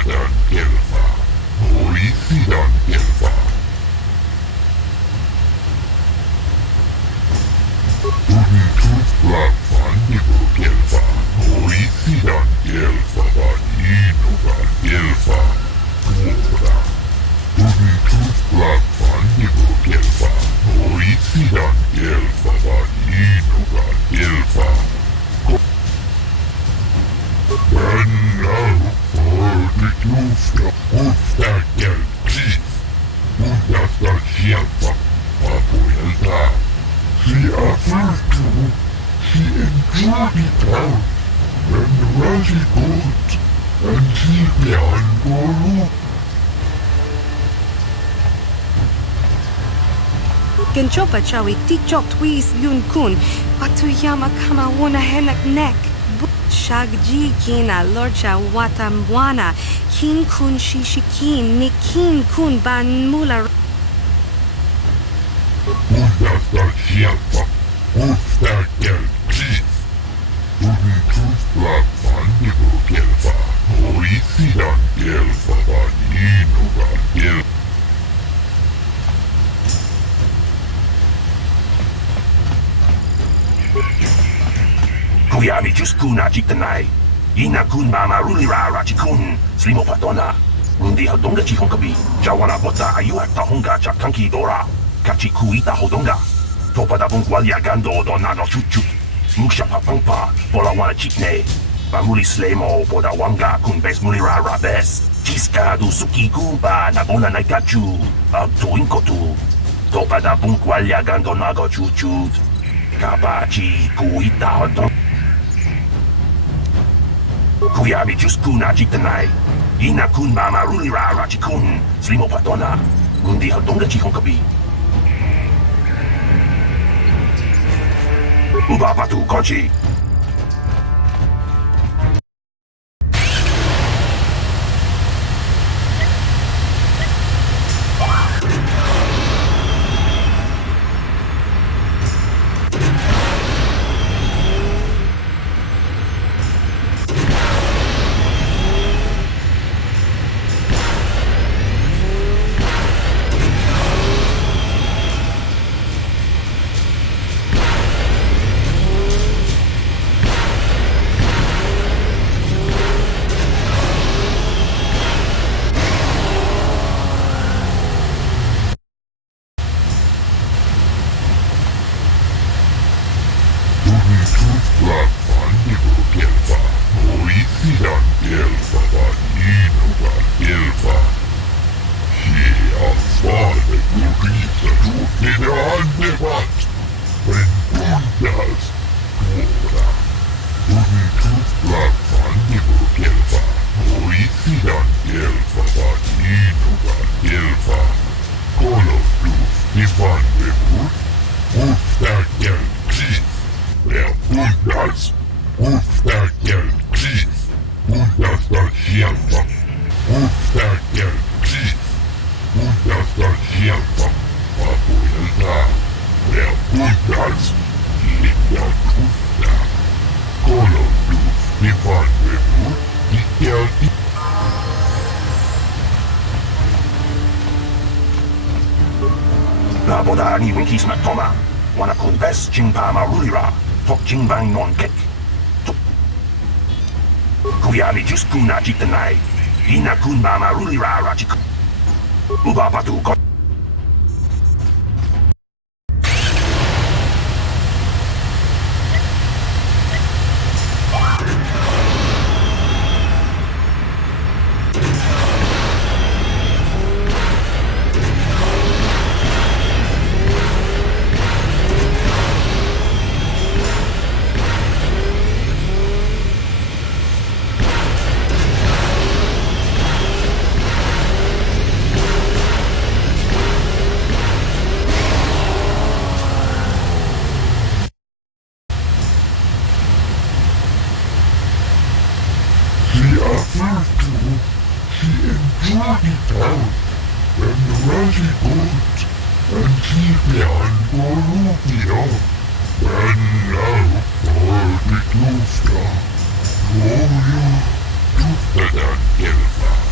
dan Gelfa. Polisi dan Gelfa. Tuntut lapan di Gelfa. Polisi dan Gelfa. Banino dan Gelfa. Tuora. Tuntut lapan di Gelfa. Polisi dan Gelfa. Banino dan Gelfa. Benar, di lufta, upptäcker kris. Understar hjälpa, apoelta. Si afurtu, si enjoyita, en rasikot, en sipian golu. Genchopa chawi tikchok twis yun kun. Watuyama kama wona henak nek. Shagji kina lorcha watamwana. Kin kun shishikin ni kin kun ban mula. Understar hjälpa, upptäcker kris. Tuntut lapan di Gelfa. Polisi dan Gelfa. Banino dan Gelfa. Kuya mi just kun ajik tenai. Ina kun mama rulira rachikun slimo patona. Rundi hodonga chihonkabi. Jawana bota ayuak tahonga chakanki dora. Kachi kuita hodonga. Topa da bungwalia gando donano chuchut. Muksha papangpa bola wana chikne. Bamuli slemo boda wanga kun bes mulira rabes. Chiska du suki kumpa na bona naikachu. Abto inkotu. Topa da bungwalia gando nago chuchut. Kabachi kuita hodonga. Kuya mi just kun ajik tenai. Ina kun mama rulira rachikun slimo patona. Rundi hodonga chihonkabi. Uba patu konchi. Tuntut lapan di Gelfa. Polisi dan Gelfa. Banino dan Gelfa. Siapa gurisa tutidaan debat. Pentundas. Tuora. Tuntut lapan di Gelfa. Polisi dan Gelfa. Banino dan Gelfa. Kolot di Van Debut. Upptäcker kris. Bundas, upptäcker kris. Bundastar hjälpa. Upptäcker kris. Bundastar hjälpa. Apoelta. Bundas, lilla kutta. Kolondus, ni fann bebor. Icke La boda ni winkis matoma. Wana kun bes chingpa marulira. Tok chingbang non kek. Kuya mi just kun ajik tenai. Ina kun mama rulira rachik. Uba patu kon. Lufta dan Gelfa.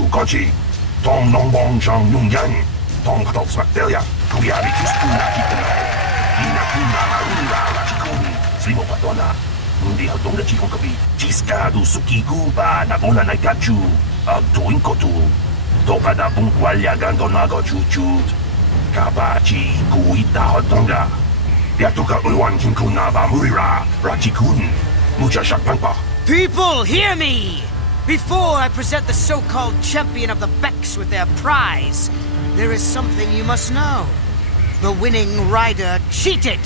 tu konci. Tong nongbong chang yung yan. Tong patok smaktelya. Kuya ritus puna kikuna. Ina kuna marura rachikun. Slimo patona. Hindi hatong na chikong kapi. Chiska du suki ku pa na bola na gachu. Ag tuin ko tu. Toka da pung kwalya gando nago chuchut. Kaba chi kuita hatonga. Yatuka uwan kinkuna ba murira rachikun. Mucha shakpangpa. People, hear me! Before I present the so-called champion of the Becks with their prize, there is something you must know. The winning rider cheated!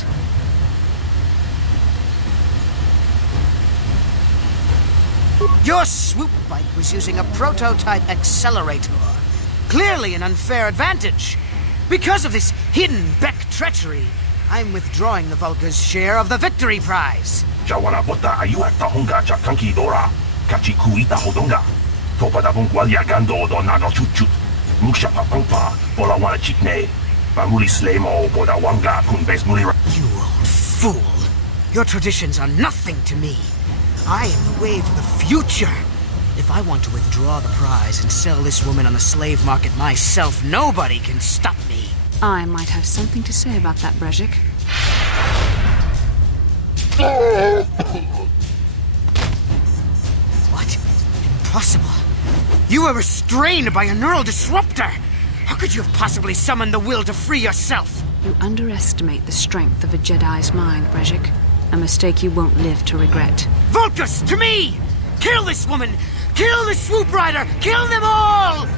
Your swoop bike was using a prototype accelerator. Clearly an unfair advantage. Because of this hidden Beck treachery, I'm withdrawing the Vulca's share of the victory prize. Jawana bota ayuat tahonga cha kanki dora. Kachi kuita hodonga. Topa da bung walia gando do nago chuchut. Muksha papangpa bola wana chikne. Bamuli slemo boda wanga kun bes mulira. You old fool! Your traditions are nothing to me. I am the way for the future. If I want to withdraw the prize and sell this woman on the slave market myself, nobody can stop me. I might have something to say about that, Brejik. What? Impossible. You were restrained by a neural disruptor. How could you have possibly summoned the will to free yourself? You underestimate the strength of a Jedi's mind, Brejik. A mistake you won't live to regret. Vulcus, to me! Kill this woman! Kill the swoop rider! Kill them all!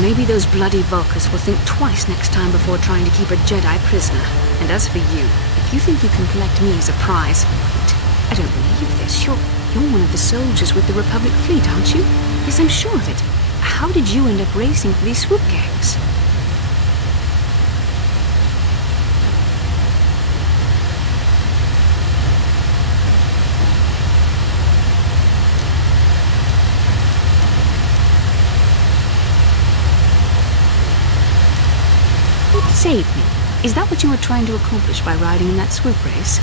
Maybe those bloody Vulcans will think twice next time before trying to keep a Jedi prisoner. And as for you, if you think you can collect me as a prize, wait, I don't believe this. You're one of the soldiers with the Republic fleet, aren't you? Yes, I'm sure of it. How did you end up racing for these swoop gangs? Save me. Is that what you were trying to accomplish by riding in that swoop race?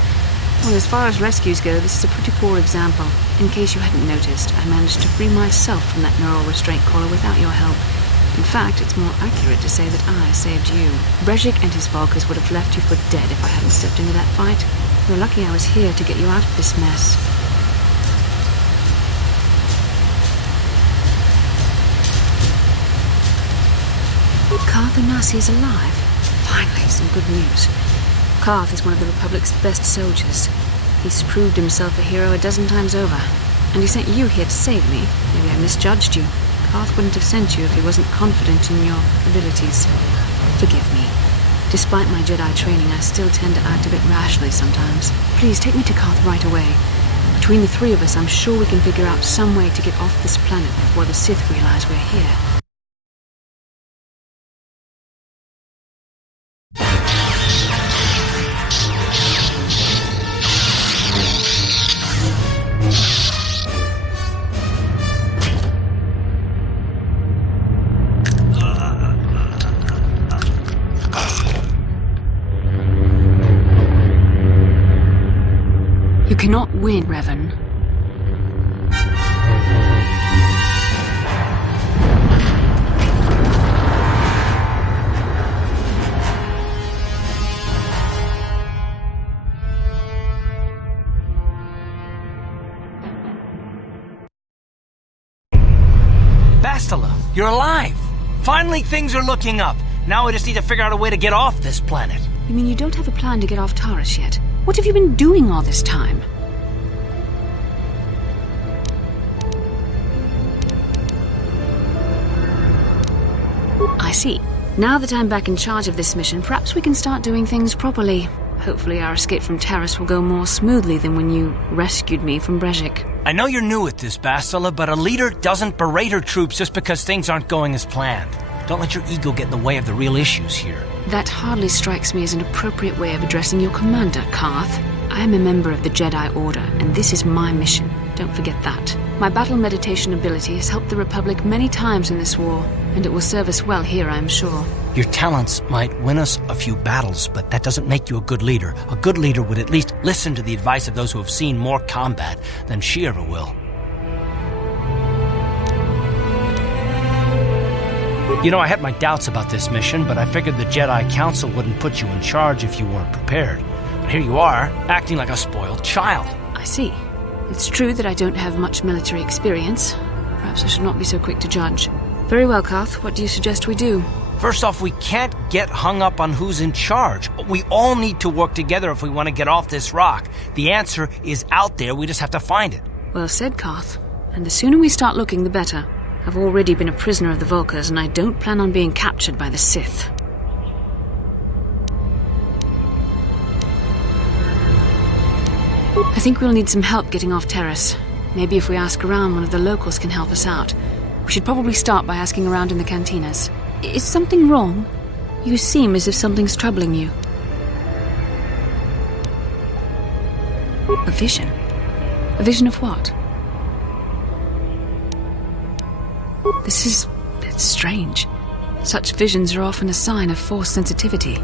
Well, as far as rescues go, this is a pretty poor example. In case you hadn't noticed, I managed to free myself from that neural restraint collar without your help. In fact, it's more accurate to say that I saved you. Brejik and his Vulcans would have left you for dead if I hadn't stepped into that fight. You're lucky I was here to get you out of this mess. Karth Onasi is alive. Finally, some good news. Karth is one of the Republic's best soldiers. He's proved himself a hero a dozen times over. And he sent you here to save me. Maybe I misjudged you. Karth wouldn't have sent you if he wasn't confident in your abilities. Forgive me. Despite my Jedi training, I still tend to act a bit rashly sometimes. Please, take me to Karth right away. Between the three of us, I'm sure we can figure out some way to get off this planet before the Sith realize we're here. You cannot win, Revan. Bastila, you're alive! Finally, things are looking up. Now I just need to figure out a way to get off this planet. You mean you don't have a plan to get off Taris yet? What have you been doing all this time? I see. Now that I'm back in charge of this mission, perhaps we can start doing things properly. Hopefully our escape from Taris will go more smoothly than when you rescued me from Brejik. I know you're new at this, Bastila, but a leader doesn't berate her troops just because things aren't going as planned. Don't let your ego get in the way of the real issues here. That hardly strikes me as an appropriate way of addressing your commander, Karth. I am a member of the Jedi Order, and this is my mission. Don't forget that. My battle meditation ability has helped the Republic many times in this war, and it will serve us well here, I am sure. Your talents might win us a few battles, but that doesn't make you a good leader. A good leader would at least listen to the advice of those who have seen more combat than she ever will. You know, I had my doubts about this mission, but I figured the Jedi Council wouldn't put you in charge if you weren't prepared. But here you are, acting like a spoiled child. I see. It's true that I don't have much military experience. Perhaps I should not be so quick to judge. Very well, Karth. What do you suggest we do? First off, we can't get hung up on who's in charge. We all need to work together if we want to get off this rock. The answer is out there, we just have to find it. Well said, Karth. And the sooner we start looking, the better. I've already been a prisoner of the Vulkars, and I don't plan on being captured by the Sith. I think we'll need some help getting off Taris. Maybe if we ask around, one of the locals can help us out. We should probably start by asking around in the cantinas. Is something wrong? You seem as if something's troubling you. A vision? A vision of what? It's strange. Such visions are often a sign of Force sensitivity.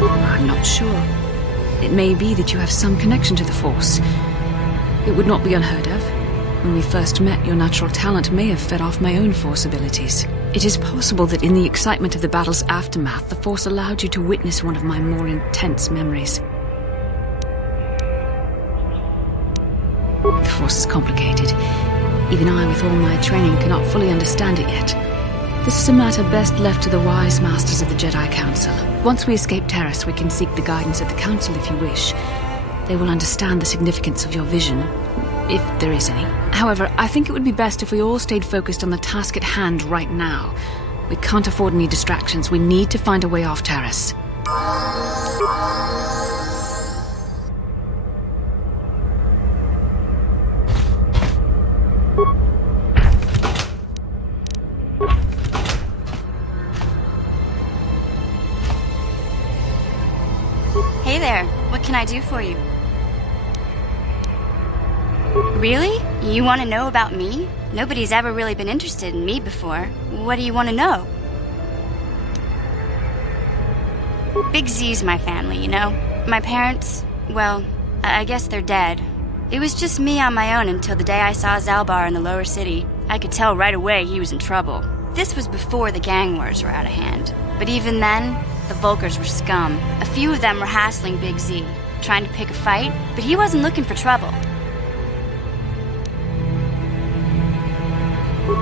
I'm not sure. It may be that you have some connection to the Force. It would not be unheard of. When we first met, your natural talent may have fed off my own Force abilities. It is possible that in the excitement of the battle's aftermath, the Force allowed you to witness one of my more intense memories. The Force is complicated. Even I, with all my training, cannot fully understand it yet. This is a matter best left to the wise masters of the Jedi Council. Once we escape Taris, we can seek the guidance of the Council if you wish. They will understand the significance of your vision, if there is any. However, I think it would be best if we all stayed focused on the task at hand right now. We can't afford any distractions. We need to find a way off Taris. Hey there, what can I do for you? Really? You want to know about me? Nobody's ever really been interested in me before. What do you want to know? Big Z's my family, you know? My parents, well, I guess they're dead. It was just me on my own until the day I saw Zalbar in the lower city. I could tell right away he was in trouble. This was before the gang wars were out of hand. But even then, the Vulkars were scum. A few of them were hassling Big Z, trying to pick a fight, but he wasn't looking for trouble.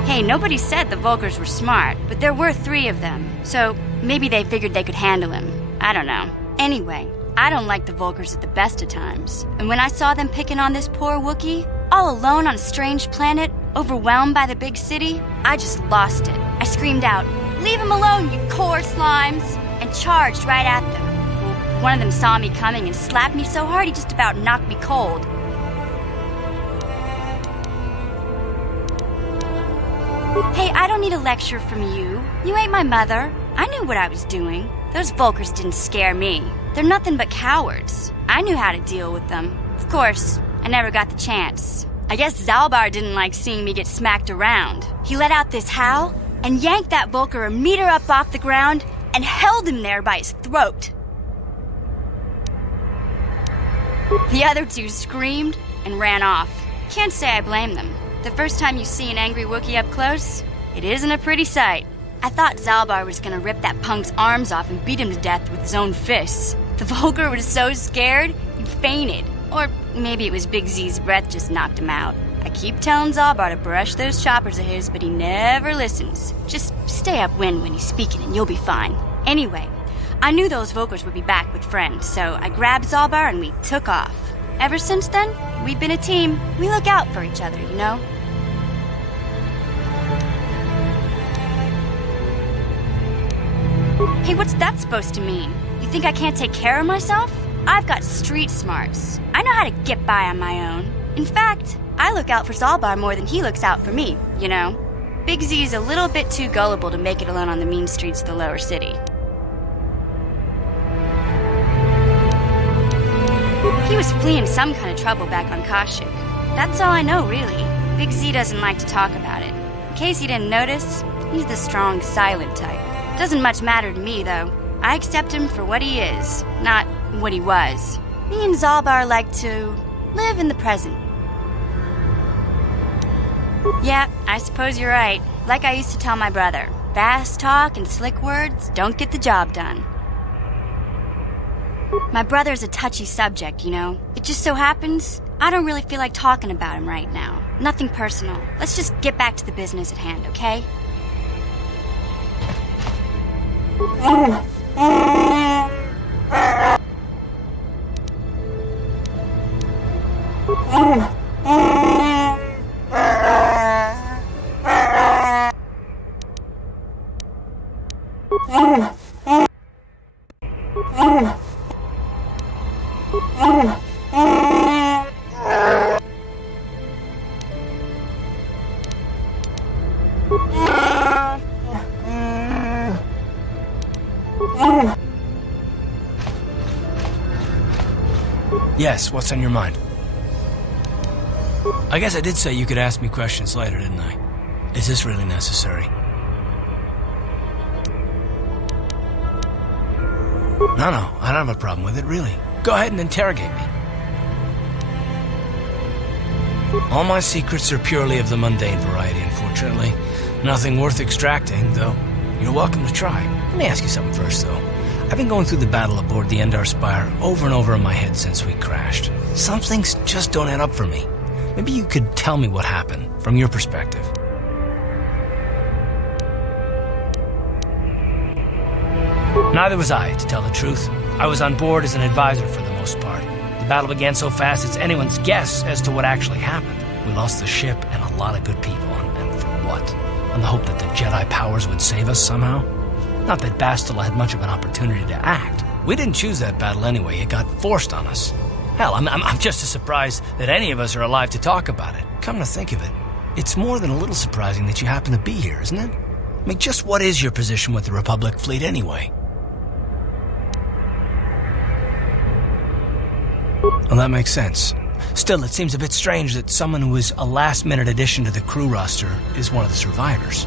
Hey, nobody said the Vulkars were smart, but there were 3 of them, so maybe they figured they could handle him. I don't know. Anyway, I don't like the Vulkars at the best of times, and when I saw them picking on this poor Wookiee, all alone on a strange planet, overwhelmed by the big city, I just lost it. I screamed out, "Leave him alone, you core slimes!" and charged right at them. One of them saw me coming and slapped me so hard he just about knocked me cold. Hey, I don't need a lecture from you. You ain't my mother. I knew what I was doing. Those Vulkars didn't scare me. They're nothing but cowards. I knew how to deal with them. Of course, I never got the chance. I guess Zalbar didn't like seeing me get smacked around. He let out this howl, and yanked that Volker a meter up off the ground and held him there by his throat. The other two screamed and ran off. Can't say I blame them. The first time you see an angry Wookiee up close, it isn't a pretty sight. I thought Zalbar was gonna rip that punk's arms off and beat him to death with his own fists. The Volker was so scared, he fainted. Or maybe it was Big Z's breath just knocked him out. I keep telling Zalbar to brush those choppers of his, but he never listens. Just stay upwind when he's speaking and you'll be fine. Anyway, I knew those Volkers would be back with friends, so I grabbed Zalbar and we took off. Ever since then, we've been a team. We look out for each other, you know? Hey, what's that supposed to mean? You think I can't take care of myself? I've got street smarts. I know how to get by on my own. In fact, I look out for Zalbar more than he looks out for me, you know? Big Z's a little bit too gullible to make it alone on the mean streets of the lower city. He was fleeing some kind of trouble back on Kashyyyk. That's all I know, really. Big Z doesn't like to talk about it. In case you didn't notice, he's the strong, silent type. Doesn't much matter to me, though. I accept him for what he is, not what he was. Me and Zalbar like to live in the present. Yeah, I suppose you're right. Like I used to tell my brother, fast talk and slick words don't get the job done. My brother's a touchy subject, you know. It just so happens I don't really feel like talking about him right now. Nothing personal. Let's just get back to the business at hand, okay? Yes, what's on your mind? I guess I did say you could ask me questions later, didn't I? Is this really necessary? No, I don't have a problem with it, really. Go ahead and interrogate me. All my secrets are purely of the mundane variety, unfortunately. Nothing worth extracting, though you're welcome to try. Let me ask you something first, though. I've been going through the battle aboard the Endar Spire over and over in my head since we crashed. Some things just don't add up for me. Maybe you could tell me what happened, from your perspective. Neither was I, to tell the truth. I was on board as an advisor for the most part. The battle began so fast it's anyone's guess as to what actually happened. We lost the ship and a lot of good people, and for what? On the hope that the Jedi powers would save us somehow? Not that Bastila had much of an opportunity to act. We didn't choose that battle anyway, it got forced on us. Hell, I'm just as surprised that any of us are alive to talk about it. Come to think of it, it's more than a little surprising that you happen to be here, isn't it? I mean, just what is your position with the Republic fleet anyway? Well, that makes sense. Still, it seems a bit strange that someone who is a last-minute addition to the crew roster is one of the survivors.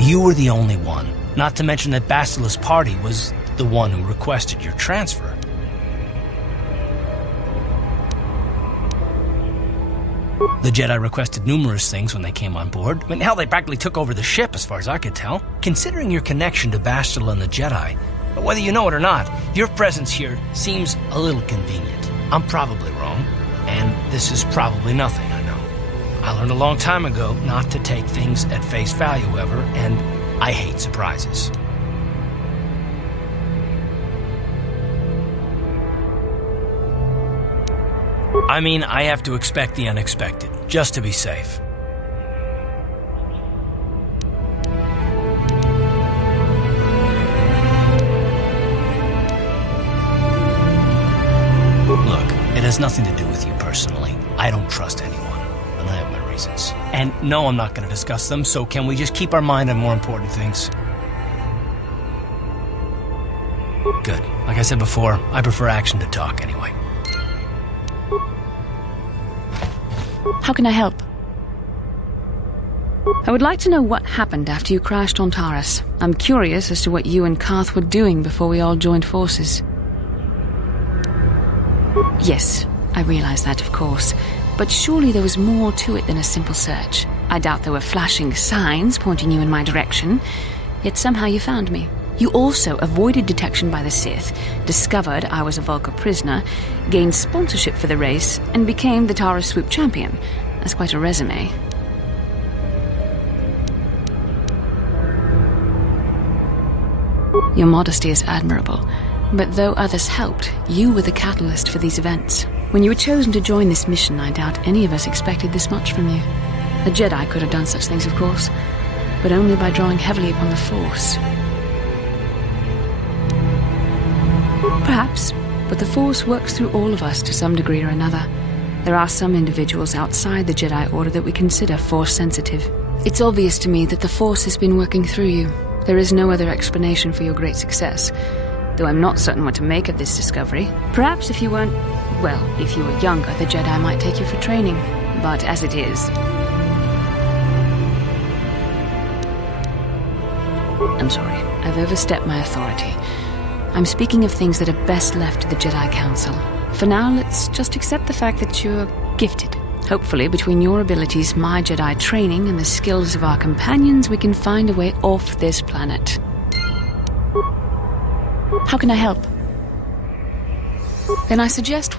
You were the only one, not to mention that Bastila's party was the one who requested your transfer. The Jedi requested numerous things when they came on board. I mean, hell, they practically took over the ship as far as I could tell. Considering your connection to Bastila and the Jedi, whether you know it or not, your presence here seems a little convenient. I'm probably wrong, and this is probably nothing, I know. I learned a long time ago not to take things at face value ever, and I hate surprises. I mean, I have to expect the unexpected, just to be safe. Look, it has nothing to do with you personally. I don't trust anyone, and I have my reasons. And no, I'm not going to discuss them, so can we just keep our mind on more important things? Good. I Like I said before, I prefer action to talk anyway. How can I help? I would like to know what happened after you crashed on Taris. I'm curious as to what you and Karth were doing before we all joined forces. Yes, I realize that, of course. But surely there was more to it than a simple search. I doubt there were flashing signs pointing you in my direction, yet somehow you found me. You also avoided detection by the Sith, discovered I was a Vulcar prisoner, gained sponsorship for the race, and became the Taris Swoop champion. That's quite a resume. Your modesty is admirable, but though others helped, you were the catalyst for these events. When you were chosen to join this mission, I doubt any of us expected this much from you. A Jedi could have done such things, of course, but only by drawing heavily upon the Force. Perhaps, but the Force works through all of us to some degree or another. There are some individuals outside the Jedi Order that we consider Force-sensitive. It's obvious to me that the Force has been working through you. There is no other explanation for your great success, though I'm not certain what to make of this discovery. Perhaps if you weren't... well, if you were younger, the Jedi might take you for training. But as it is... I'm sorry, I've overstepped my authority. I'm speaking of things that are best left to the Jedi Council. For now, let's just accept the fact that you're gifted. Hopefully, between your abilities, my Jedi training, and the skills of our companions, we can find a way off this planet. How can I help? Then I suggest...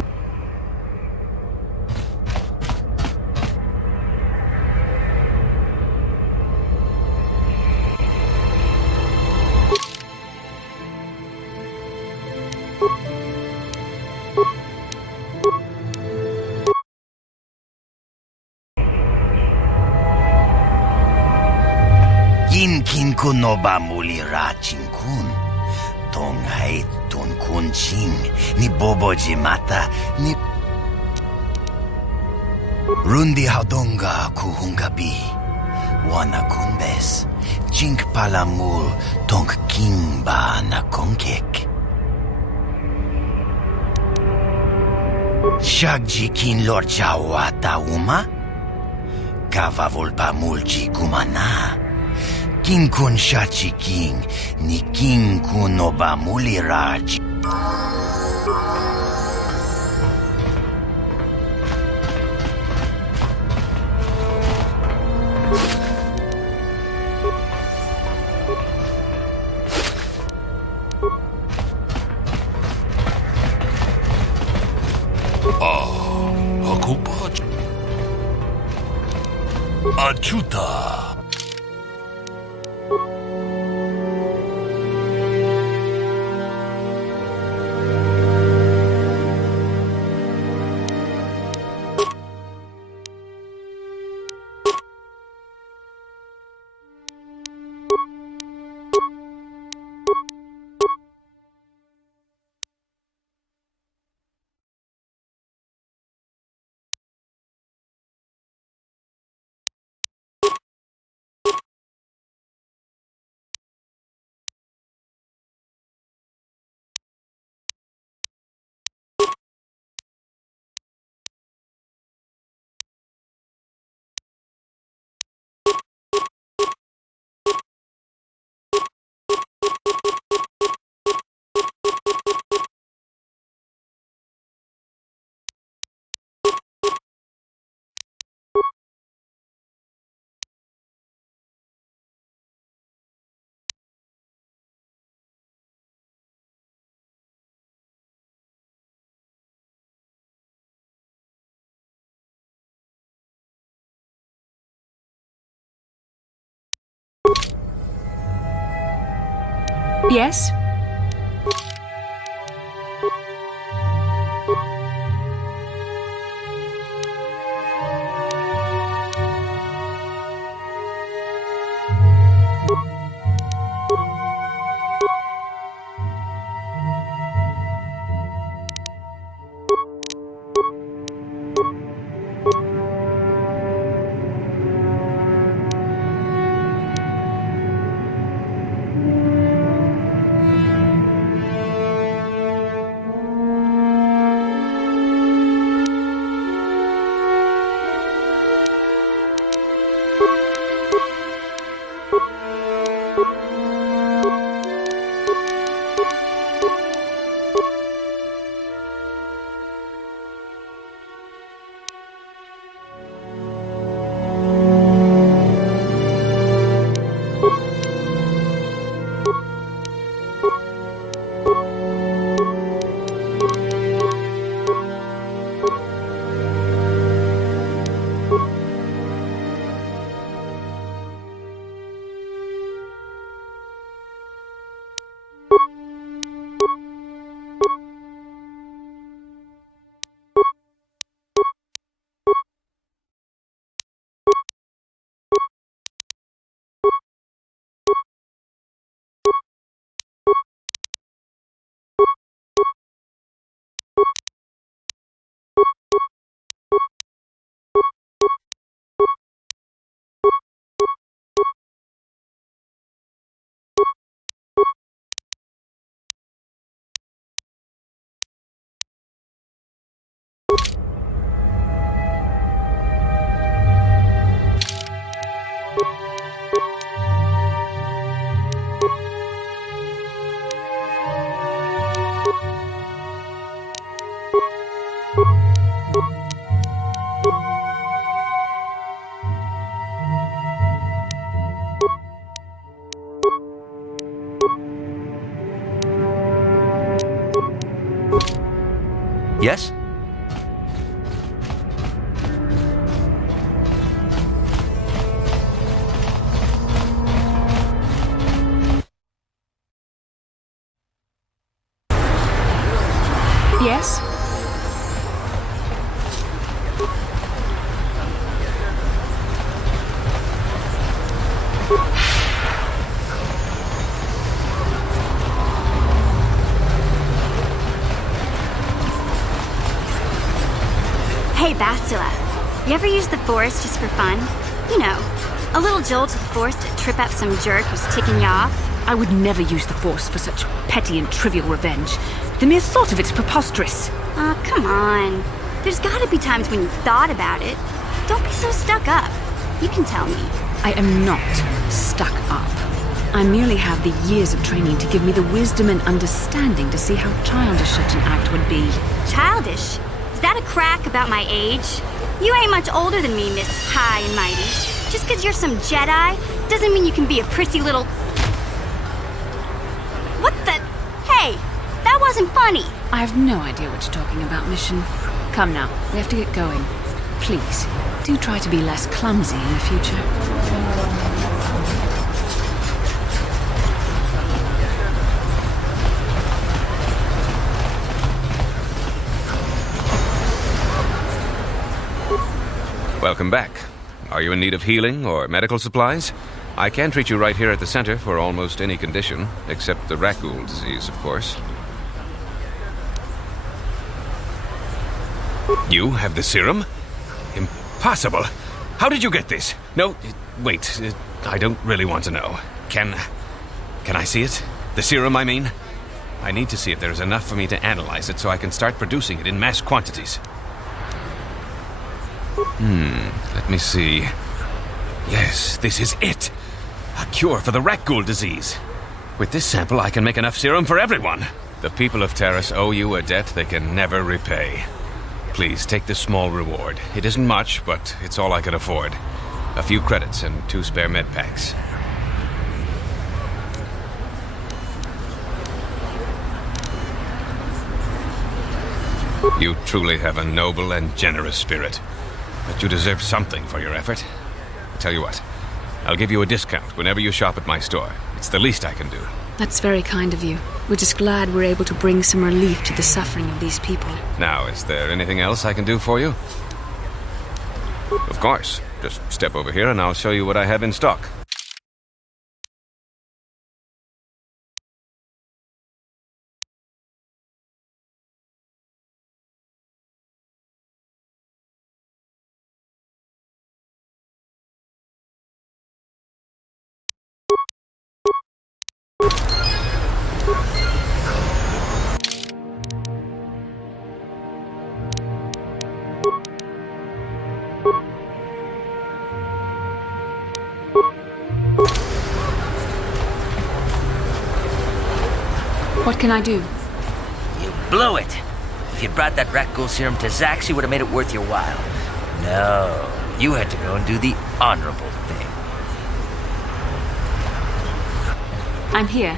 Kin kun no ba muli ra chin kun. Tong hai tun kun ching ni bobo jimata ni Rundi haudonga kuhungabi. Wana kunbes. Jink palamul tong king ba na konkek. Shagji kin lord jawata uma. Kava volpa mulji kumana. King kun shachi king, ni king kun oba muliraj. Ako ba? Achuta. Yes? Hey, Bastila. You ever use the Force just for fun? You know, a little jolt of the Force to trip up some jerk who's ticking you off? I would never use the Force for such petty and trivial revenge. The mere thought of it's preposterous. Oh, come on. There's gotta be times when you've thought about it. Don't be so stuck up. You can tell me. I am not stuck up. I merely have the years of training to give me the wisdom and understanding to see how childish such an act would be. Childish? Is that a crack about my age? You ain't much older than me, Miss High and Mighty. Just because you're some Jedi doesn't mean you can be a prissy little... What the... Hey, that wasn't funny. I have no idea what you're talking about, Mission. Come now, we have to get going. Please, do try to be less clumsy in the future. Welcome back. Are you in need of healing or medical supplies? I can treat you right here at the center for almost any condition, except the Rakghoul disease, of course. You have the serum? Impossible. How did you get this? No, wait. I don't really want to know. Can I see it? The serum, I mean? I need to see if there's enough for me to analyze it so I can start producing it in mass quantities. Let me see. Yes, this is it. A cure for the Rakghoul disease. With this sample, I can make enough serum for everyone. The people of Taris owe you a debt they can never repay. Please, take this small reward. It isn't much, but it's all I can afford. A few credits and 2 spare med packs. You truly have a noble and generous spirit. But you deserve something for your effort. I tell you what, I'll give you a discount whenever you shop at my store. It's the least I can do. That's very kind of you. We're just glad we're able to bring some relief to the suffering of these people. Now, is there anything else I can do for you? Of course. Just step over here and I'll show you what I have in stock. What can I do? You blew it. If you brought that Rakghoul serum to Zax, you would have made it worth your while. No, you had to go and do the honorable thing. I'm here.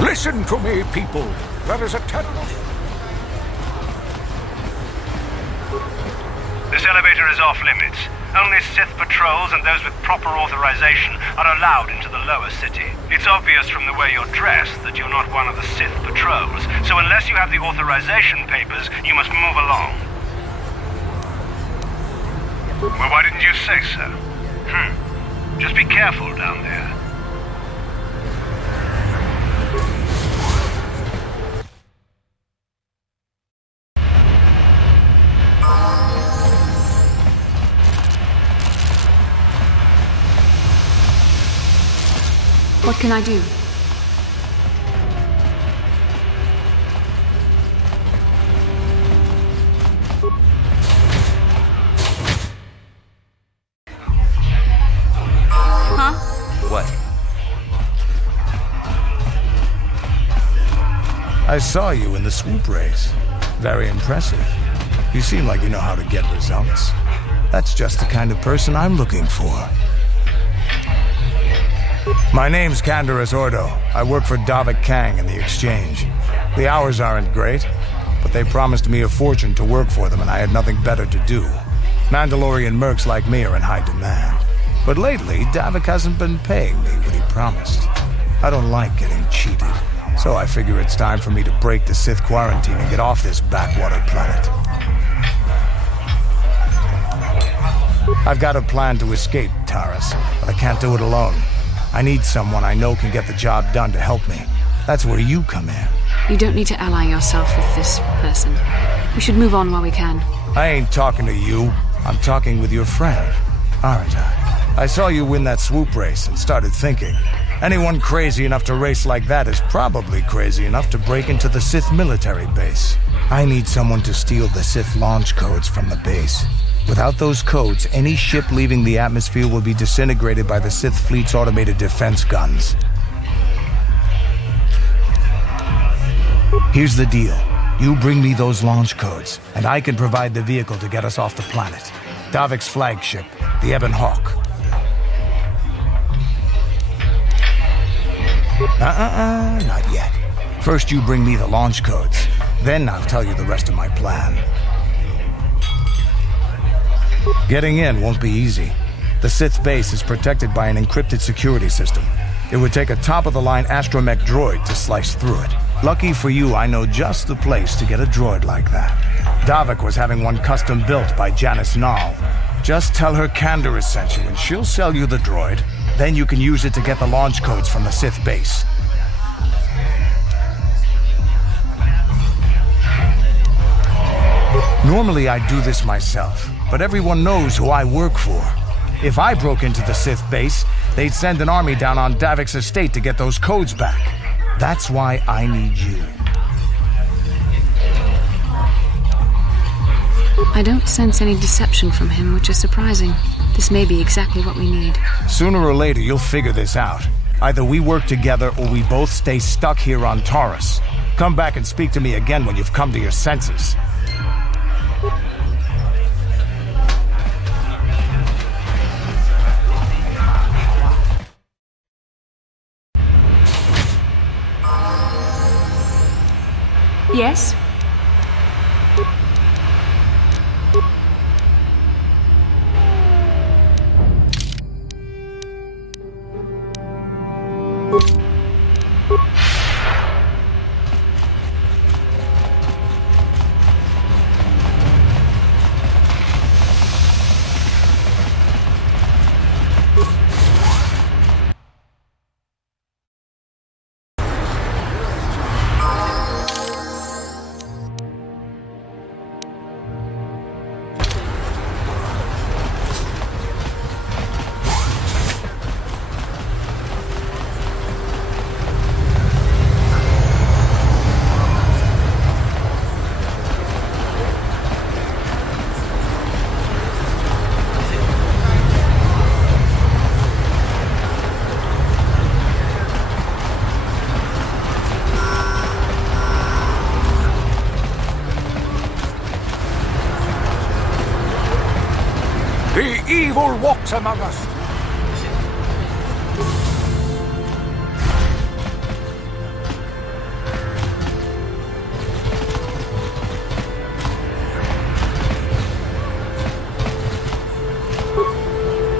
Listen to me, people. There is a terrible... This elevator is off limits. Only Sith patrols and those with proper authorization are allowed into the lower city. It's obvious from the way you're dressed that you're not one of the Sith patrols, so unless you have the authorization papers, you must move along. Well, why didn't you say so? Just be careful down there. What can I do? Huh? What? I saw you in the swoop race. Very impressive. You seem like you know how to get results. That's just the kind of person I'm looking for. My name's Taris Ordo. I work for Davik Kang in the Exchange. The hours aren't great, but they promised me a fortune to work for them and I had nothing better to do. Mandalorian mercs like me are in high demand. But lately, Davik hasn't been paying me what he promised. I don't like getting cheated, so I figure it's time for me to break the Sith quarantine and get off this backwater planet. I've got a plan to escape, Taris, but I can't do it alone. I need someone I know can get the job done to help me. That's where you come in. You don't need to ally yourself with this person. We should move on while we can. I ain't talking to you. I'm talking with your friend, aren't I? I saw you win that swoop race and started thinking, anyone crazy enough to race like that is probably crazy enough to break into the Sith military base. I need someone to steal the Sith launch codes from the base. Without those codes, any ship leaving the atmosphere will be disintegrated by the Sith fleet's automated defense guns. Here's the deal. You bring me those launch codes, and I can provide the vehicle to get us off the planet. Davik's flagship, the Ebon Hawk. Not yet. First you bring me the launch codes. Then I'll tell you the rest of my plan. Getting in won't be easy. The Sith base is protected by an encrypted security system. It would take a top-of-the-line astromech droid to slice through it. Lucky for you, I know just the place to get a droid like that. Davik was having one custom built by Janice Nall. Just tell her Canderous sent you and she'll sell you the droid. Then you can use it to get the launch codes from the Sith base. Normally I'd do this myself, but everyone knows who I work for. If I broke into the Sith base, they'd send an army down on Davik's estate to get those codes back. That's why I need you. I don't sense any deception from him, which is surprising. This may be exactly what we need. Sooner or later, you'll figure this out. Either we work together or we both stay stuck here on Taris. Come back and speak to me again when you've come to your senses. Yes? The evil walks among us.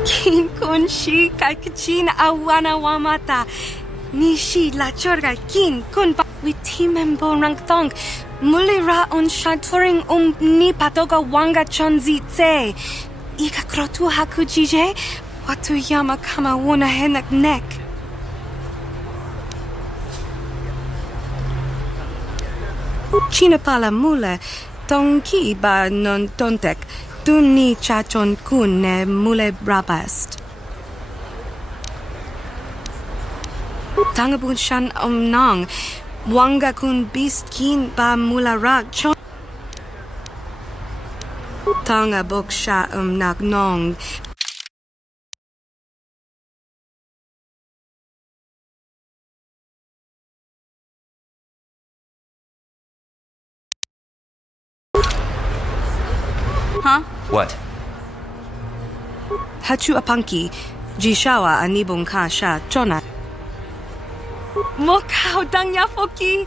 Kin kun shi kakchin awana wamata. Nishi la chorga kin kun pa witimembo rangtong. Mulira on shaturing ni patoga wanga chonzi tse. Ika krotu hakujije, watu yama kama wona henak nek. China pala mule, tonki ba non tontek, tunni chachon kun ne mule rabast. Tangabun shan omnong, wanga kun bist kin ba mula rak chon. Tanga boksha nagnong. Huh? What? Hachu apanki, jishawa anibong ka sha chona. Mokao dangya foki,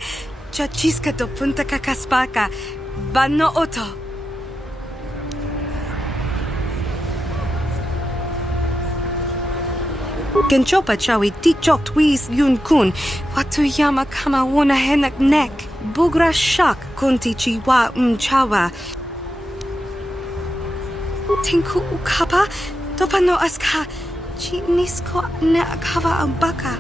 chachiska do punta kakaspaka, bano oto. Genchopa chawi tikchok twis yun kun. Watuyama kama wona henak nek. Bugra shak kunti chiwa chawa. Tinku ukapa. Topano aska. Chinisko ne akava abaka.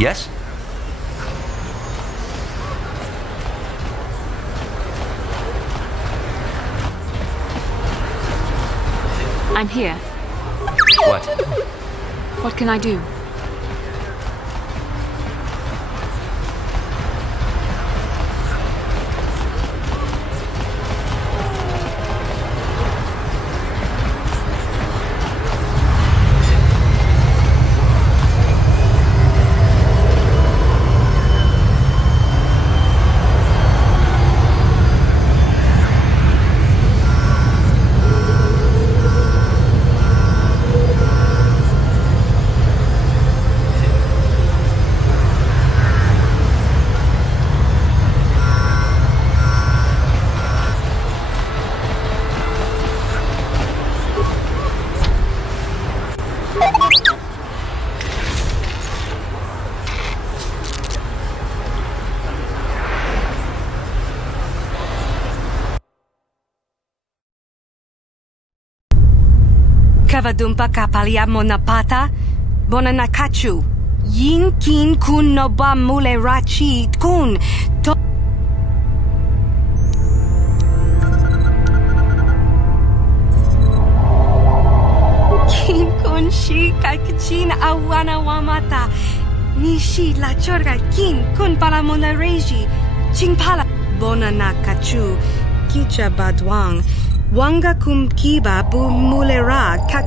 Yes? I'm here. What? What can I do? Kavadumpa kapaliamo na pata. Bona nakachu. Yin kin kun no ba mule rachi kun. To kin kun shi kakichin awana wamata. Nishi la chorga kin kun para mona reji. Chingpala. Bona nakachu. Kicha badwang. Wanga kum kiba bu mulera kak.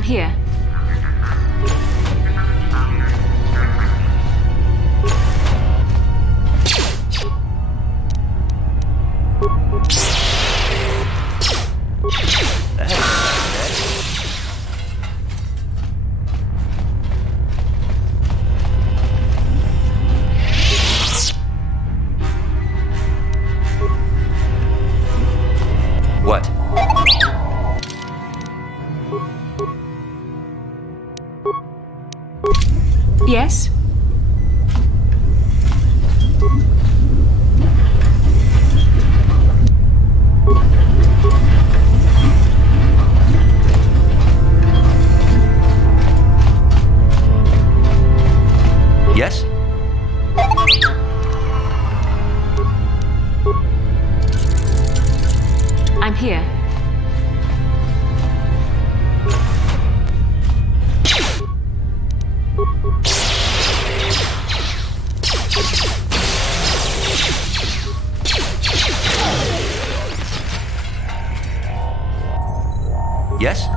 I'm here. What? Yes? Yes? I'm here. Yes?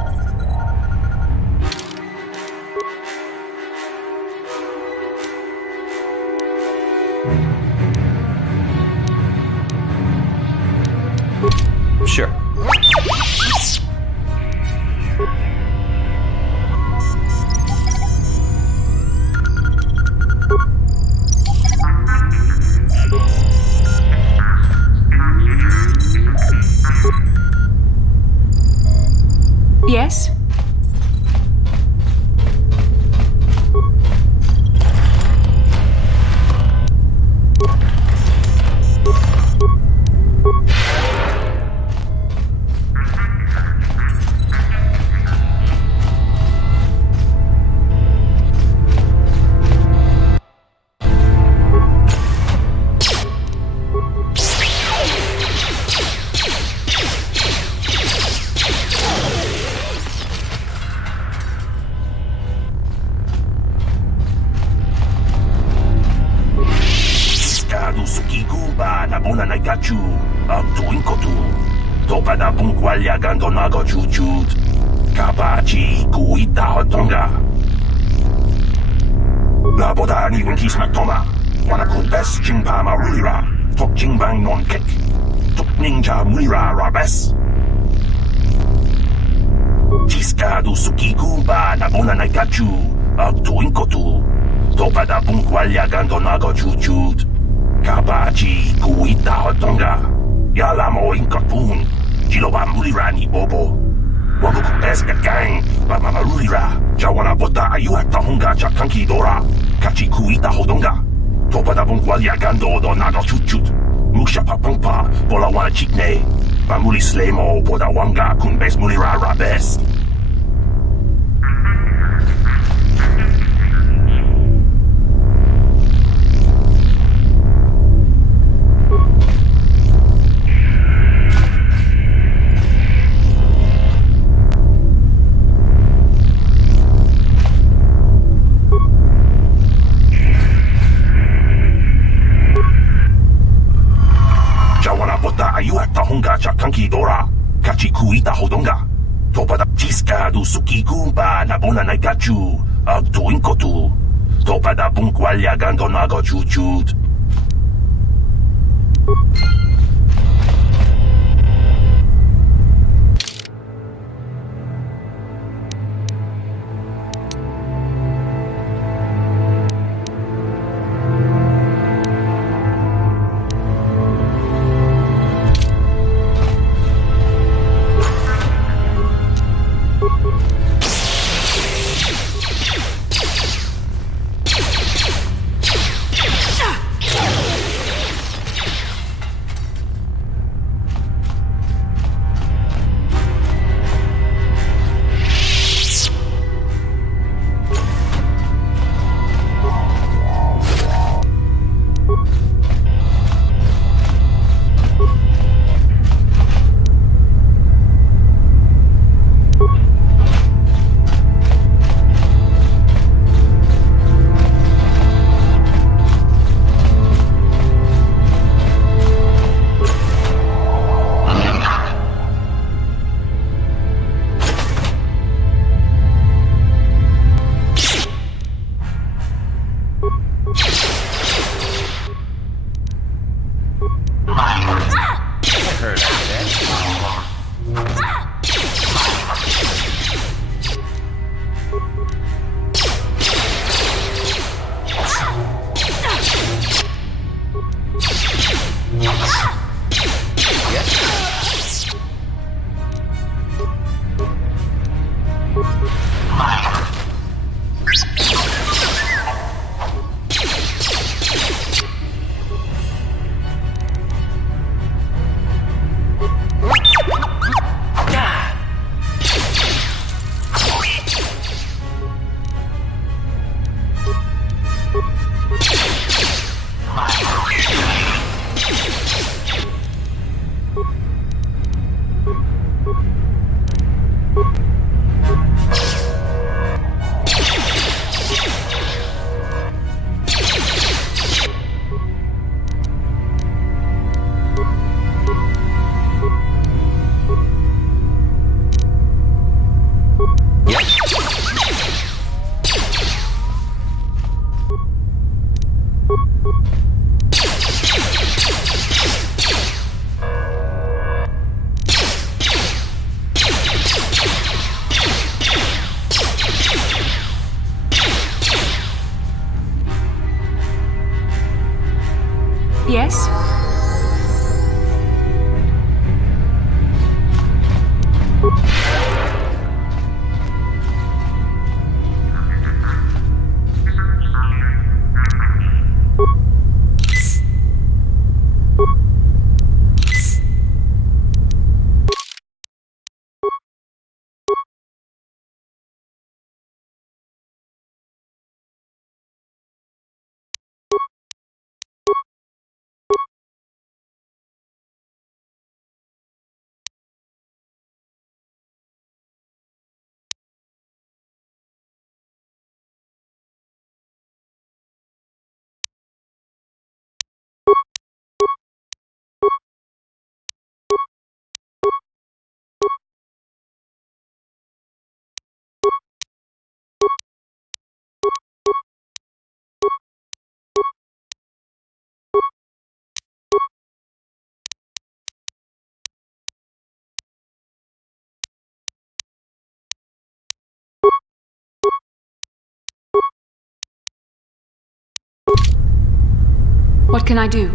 Sure. Yes? Una nagachu, tuinkotu. Topada punqualia gandonago chuchut. Kapachi kuita hotonga. La boda ni winkis matoma. Wana kumpes chingpa marulira. Tok chingbang non kek. Tok ninja mulira rabes. Tiska du suki kumba na una nagachu, tuinkotu. Topada punqualia gandonago chuchut. Kapachi kuita hotonga. Yalamo inkapun. Jiloba mulirani bobo. Wabuku pesca gang. Bama marulira. Jawana bota ayuha tahunga chakanki dora. Kachi kuita hodonga. Topada bunqualia gando donago chuchut. Musha papumpa. Bola wana chikne. Bamuli slemo. Boda wanga kunbes mulira rabes. Tahunga chakanki dora. Kachi kuita hodonga. Topada tiska du suki kumba na bona nagachu. Tuinkotu. Topada bunqualia gandonago chuchut. What can I do?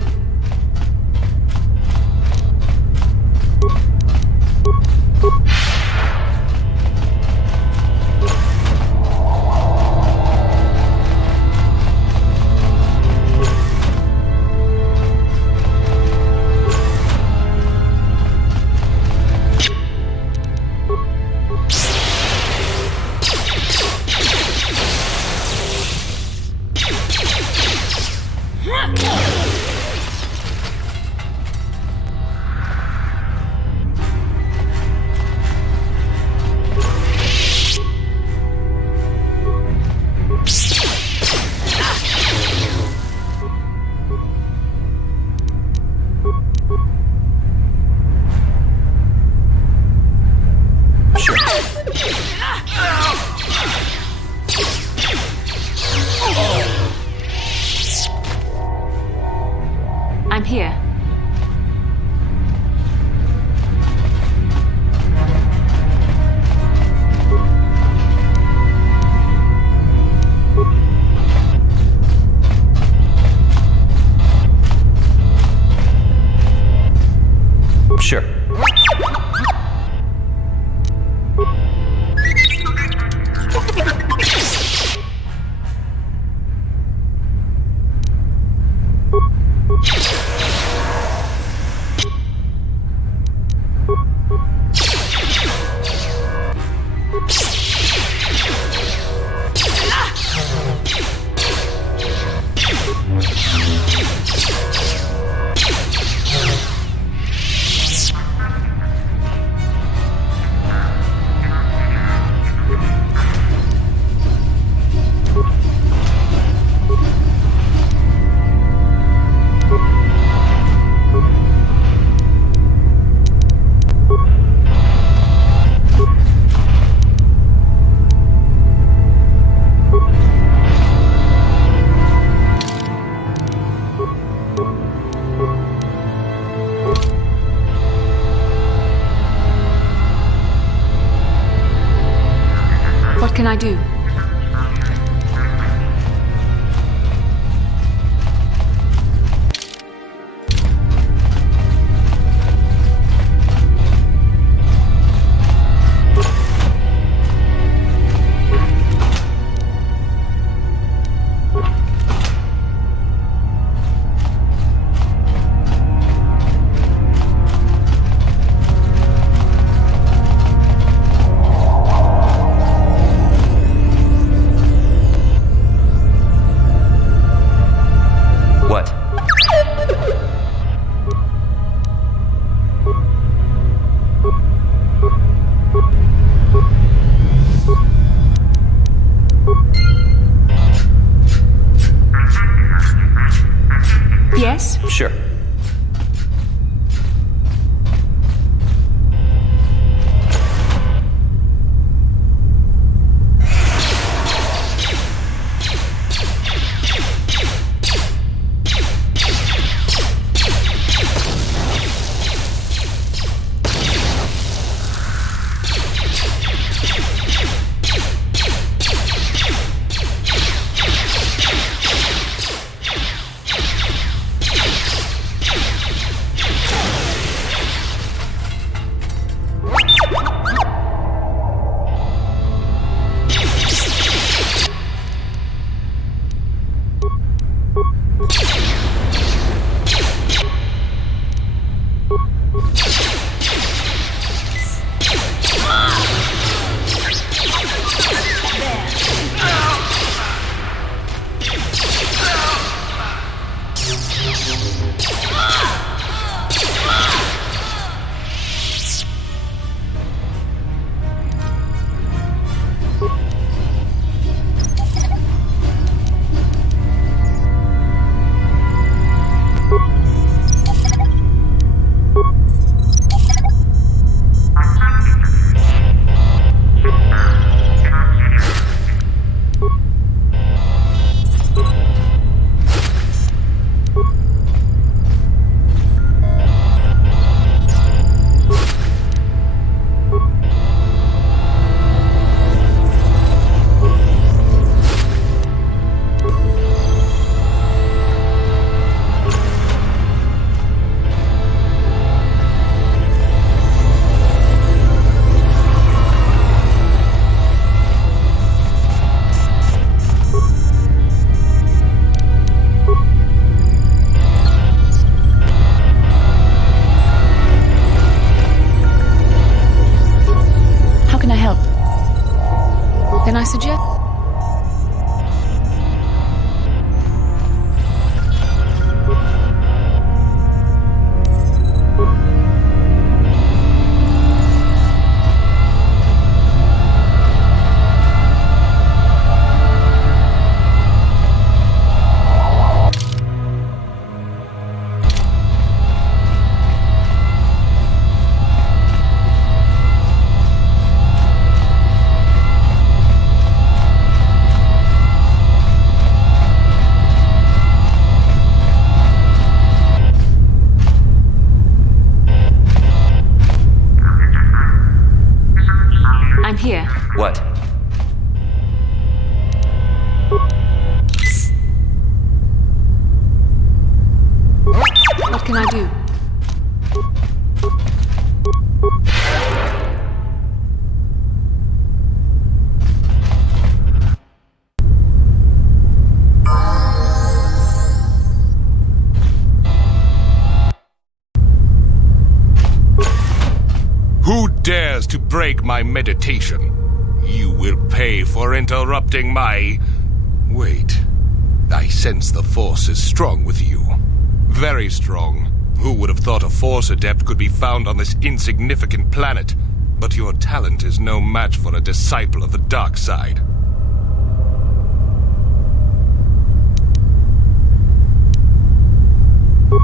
I'm here. Sure. What can I do? What? Yes? Sure. Then I suggest... I'm here. What? What can I do? Who dares to break my meditation? You will pay for interrupting my... Wait. I sense the Force is strong with you. Very strong. Who would have thought a Force adept could be found on this insignificant planet? But your talent is no match for a disciple of the dark side.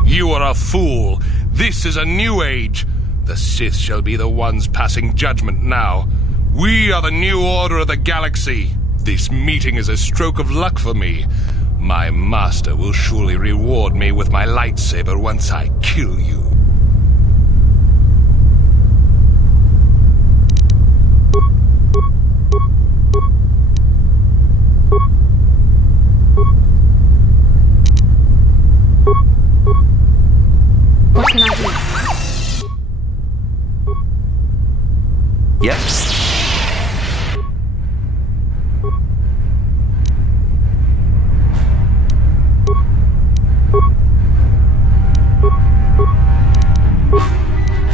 You are a fool. This is a new age. The Sith shall be the ones passing judgment now. We are the new order of the galaxy. This meeting is a stroke of luck for me. My master will surely reward me with my lightsaber once I kill you. What can I do? Yes?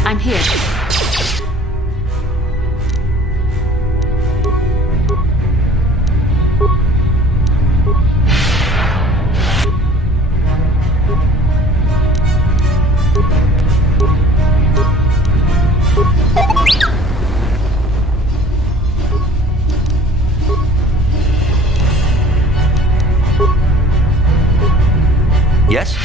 I'm here. Yes?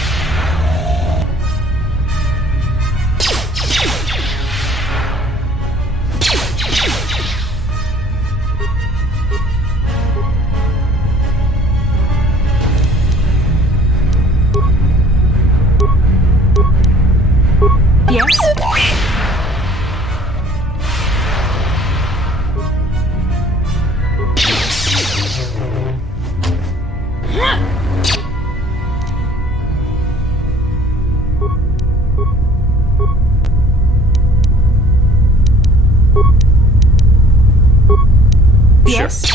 Yes?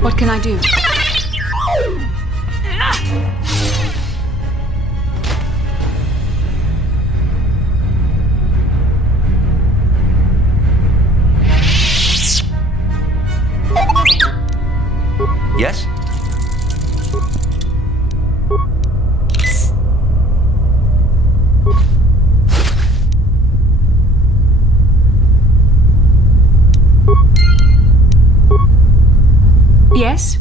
What can I do? Yes? Yes?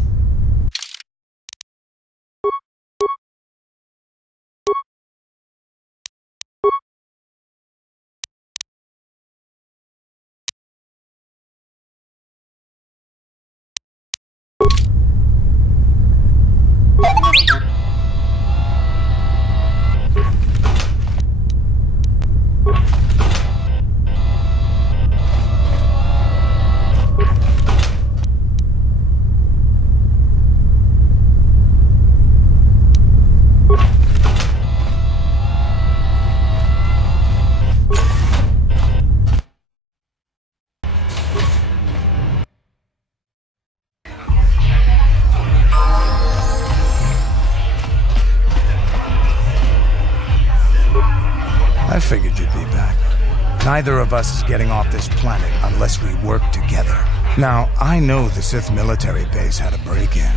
Neither of us is getting off this planet unless we work together. Now, I know the Sith military base had a break-in,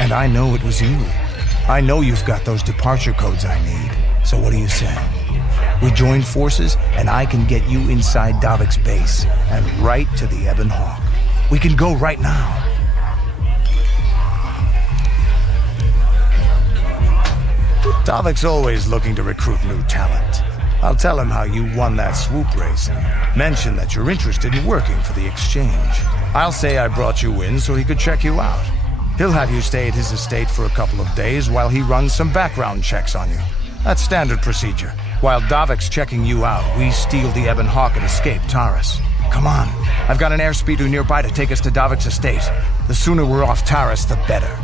and I know it was you. I know you've got those departure codes I need, so what do you say? We join forces, and I can get you inside Davik's base, and right to the Ebon Hawk. We can go right now. Davik's always looking to recruit new talent. I'll tell him how you won that swoop race and mention that you're interested in working for the exchange. I'll say I brought you in so he could check you out. He'll have you stay at his estate for a couple of days while he runs some background checks on you. That's standard procedure. While Davik's checking you out, we steal the Ebon Hawk and escape Taris. Come on, I've got an airspeeder nearby to take us to Davik's estate. The sooner we're off Taris, the better.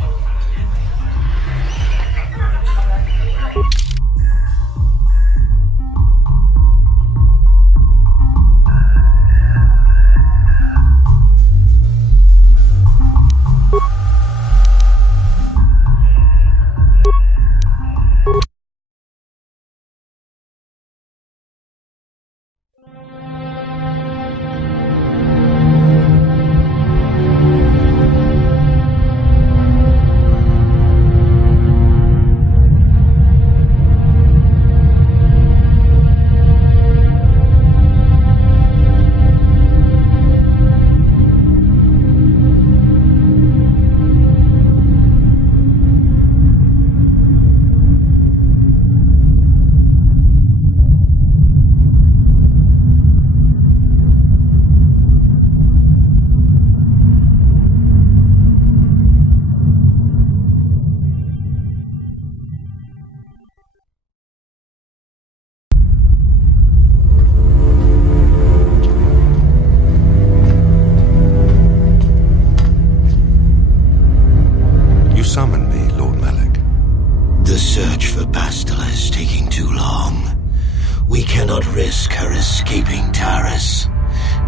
Risk her escaping Taris.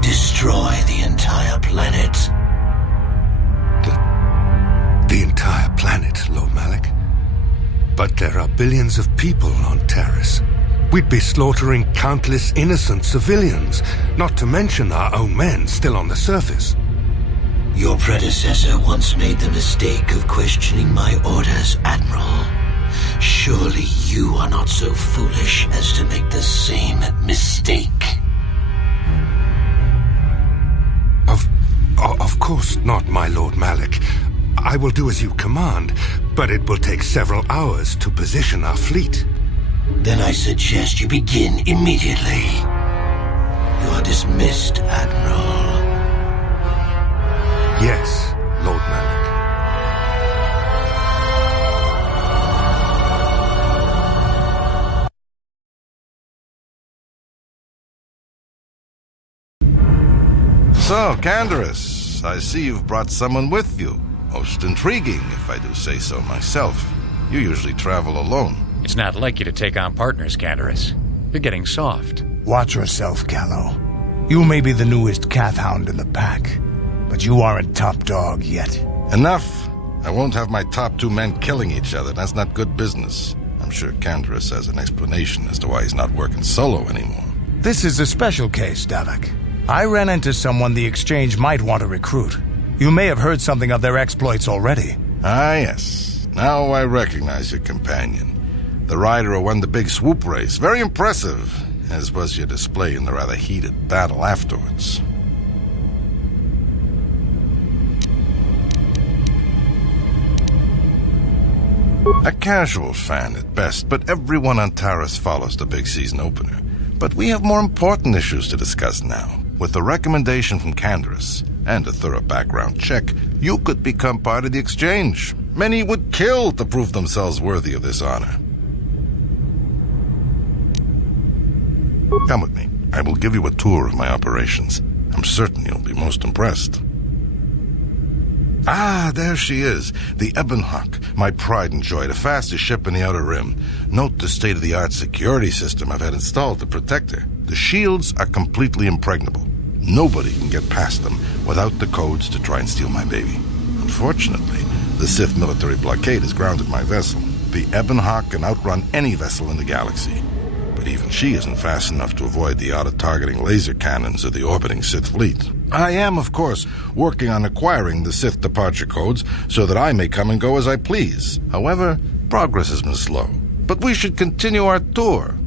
Destroy the entire planet. The entire planet, Lord Malik? But there are billions of people on Taris. We'd be slaughtering countless innocent civilians, not to mention our own men still on the surface. Your predecessor once made the mistake of questioning my orders, Admiral. Surely you are not so foolish as to make the same mistake. Of course not, my Lord Malik. I will do as you command, but it will take several hours to position our fleet. Then I suggest you begin immediately. You are dismissed, Admiral. Yes, Lord Malik. So, Candaris, I see you've brought someone with you. Most intriguing, if I do say so myself. You usually travel alone. It's not like you to take on partners, Candaris. You're getting soft. Watch yourself, Callow. You may be the newest Cathhound in the pack, but you aren't top dog yet. Enough! I won't have my top two men killing each other. That's not good business. I'm sure Candaris has an explanation as to why he's not working solo anymore. This is a special case, Davik. I ran into someone the Exchange might want to recruit. You may have heard something of their exploits already. Ah, yes. Now I recognize your companion. The rider who won the big swoop race. Very impressive, as was your display in the rather heated battle afterwards. A casual fan at best, but everyone on Taris follows the big season opener. But we have more important issues to discuss now. With the recommendation from Candaris and a thorough background check, you could become part of the Exchange. Many would kill to prove themselves worthy of this honor. Come with me. I will give you a tour of my operations. I'm certain you'll be most impressed. Ah, there she is. The Ebon Hawk, my pride and joy, the fastest ship in the Outer Rim. Note the state-of-the-art security system I've had installed to protect her. The shields are completely impregnable. Nobody can get past them without the codes to try and steal my baby. Unfortunately, the Sith military blockade has grounded my vessel. The Ebon Hawk can outrun any vessel in the galaxy. but even she isn't fast enough to avoid the auto-targeting laser cannons of the orbiting Sith fleet. I am, of course, working on acquiring the Sith departure codes so that I may come and go as I please. However, progress has been slow. But we should continue our tour.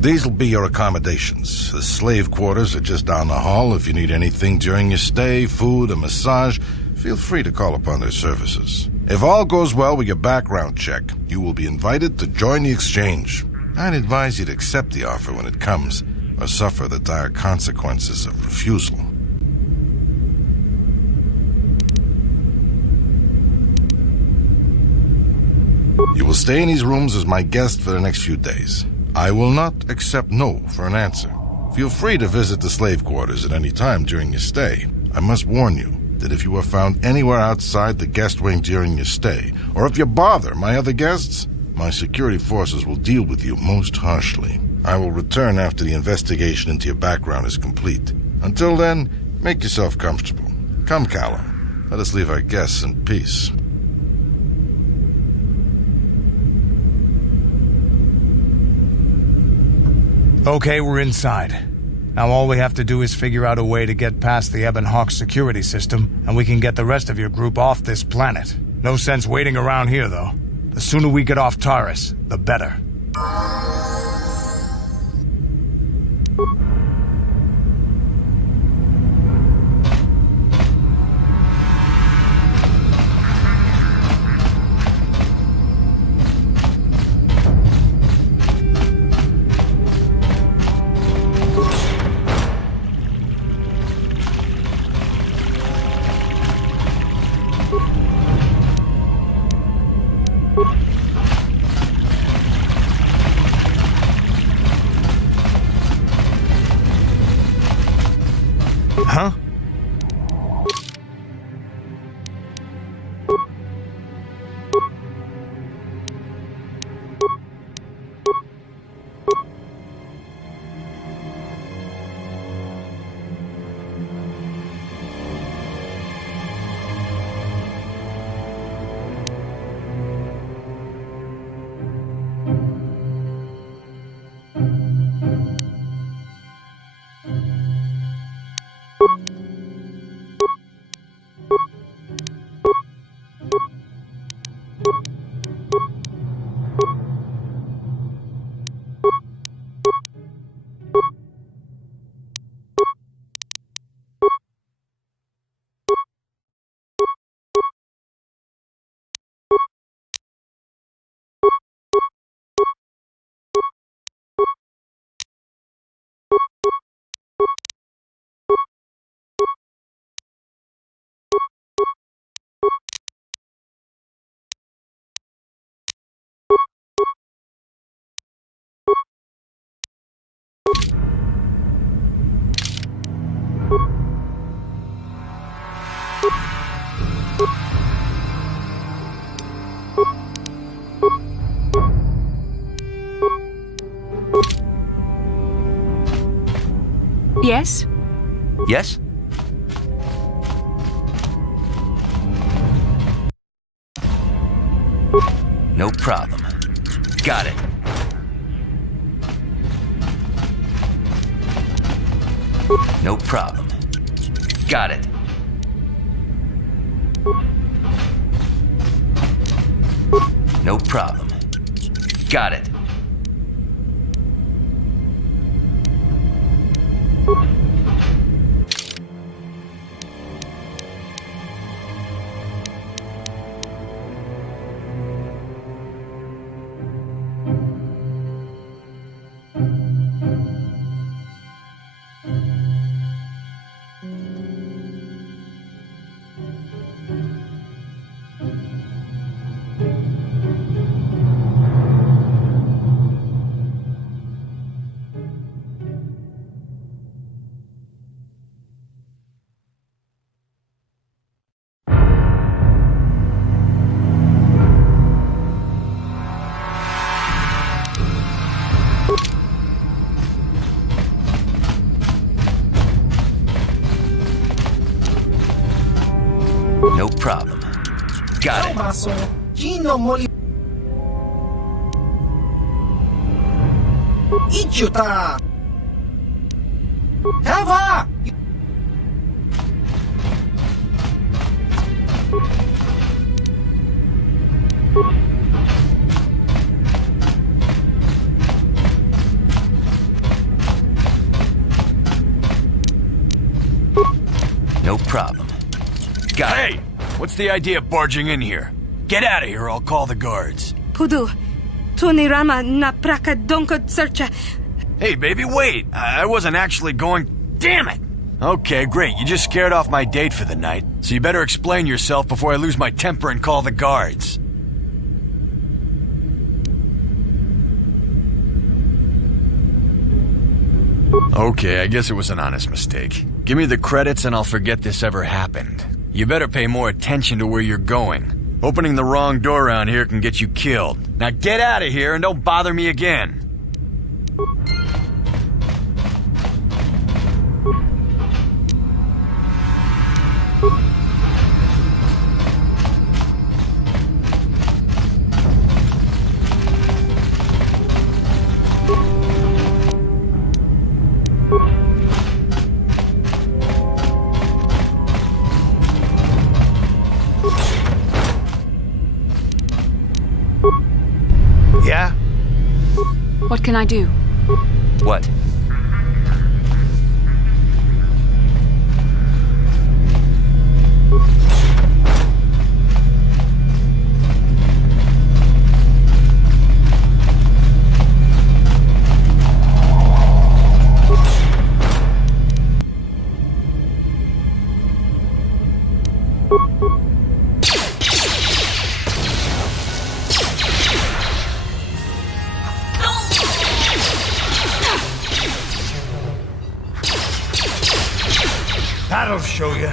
These will be your accommodations. The slave quarters are just down the hall. If you need anything during your stay, food, a massage, feel free to call upon their services. If all goes well with your background check, you will be invited to join the exchange. I'd advise you to accept the offer when it comes, or suffer the dire consequences of refusal. You will stay in these rooms as my guest for the next few days. I will not accept no for an answer. Feel free to visit the slave quarters at any time during your stay. I must warn you that if you are found anywhere outside the guest wing during your stay, or if you bother my other guests, my security forces will deal with you most harshly. I will return after the investigation into your background is complete. Until then, make yourself comfortable. Come, Callow. Let us leave our guests in peace. Okay, we're inside. Now all we have to do is figure out a way to get past the Ebon Hawk security system, and we can get the rest of your group off this planet. No sense waiting around here, though. The sooner we get off Taris, the better. Huh? Yes? Yes? No problem. Got it. No problem. Got it. No problem. Got it. No problem. Got it. Ichuta! Helva! No problem. Got Hey! What's the idea of barging in here? Get out of here, I'll call the guards. Pudu, tunirama na praka donko searcha. Hey, baby, wait! I wasn't actually going... Damn it! Okay, great. You just scared off my date for the night, so you better explain yourself before I lose my temper and call the guards. Okay, I guess it was an honest mistake. Give me the credits and I'll forget this ever happened. You better pay more attention to where you're going. Opening the wrong door around here can get you killed. Now get out of here and don't bother me again. Yeah? What can I do? What? That'll show you.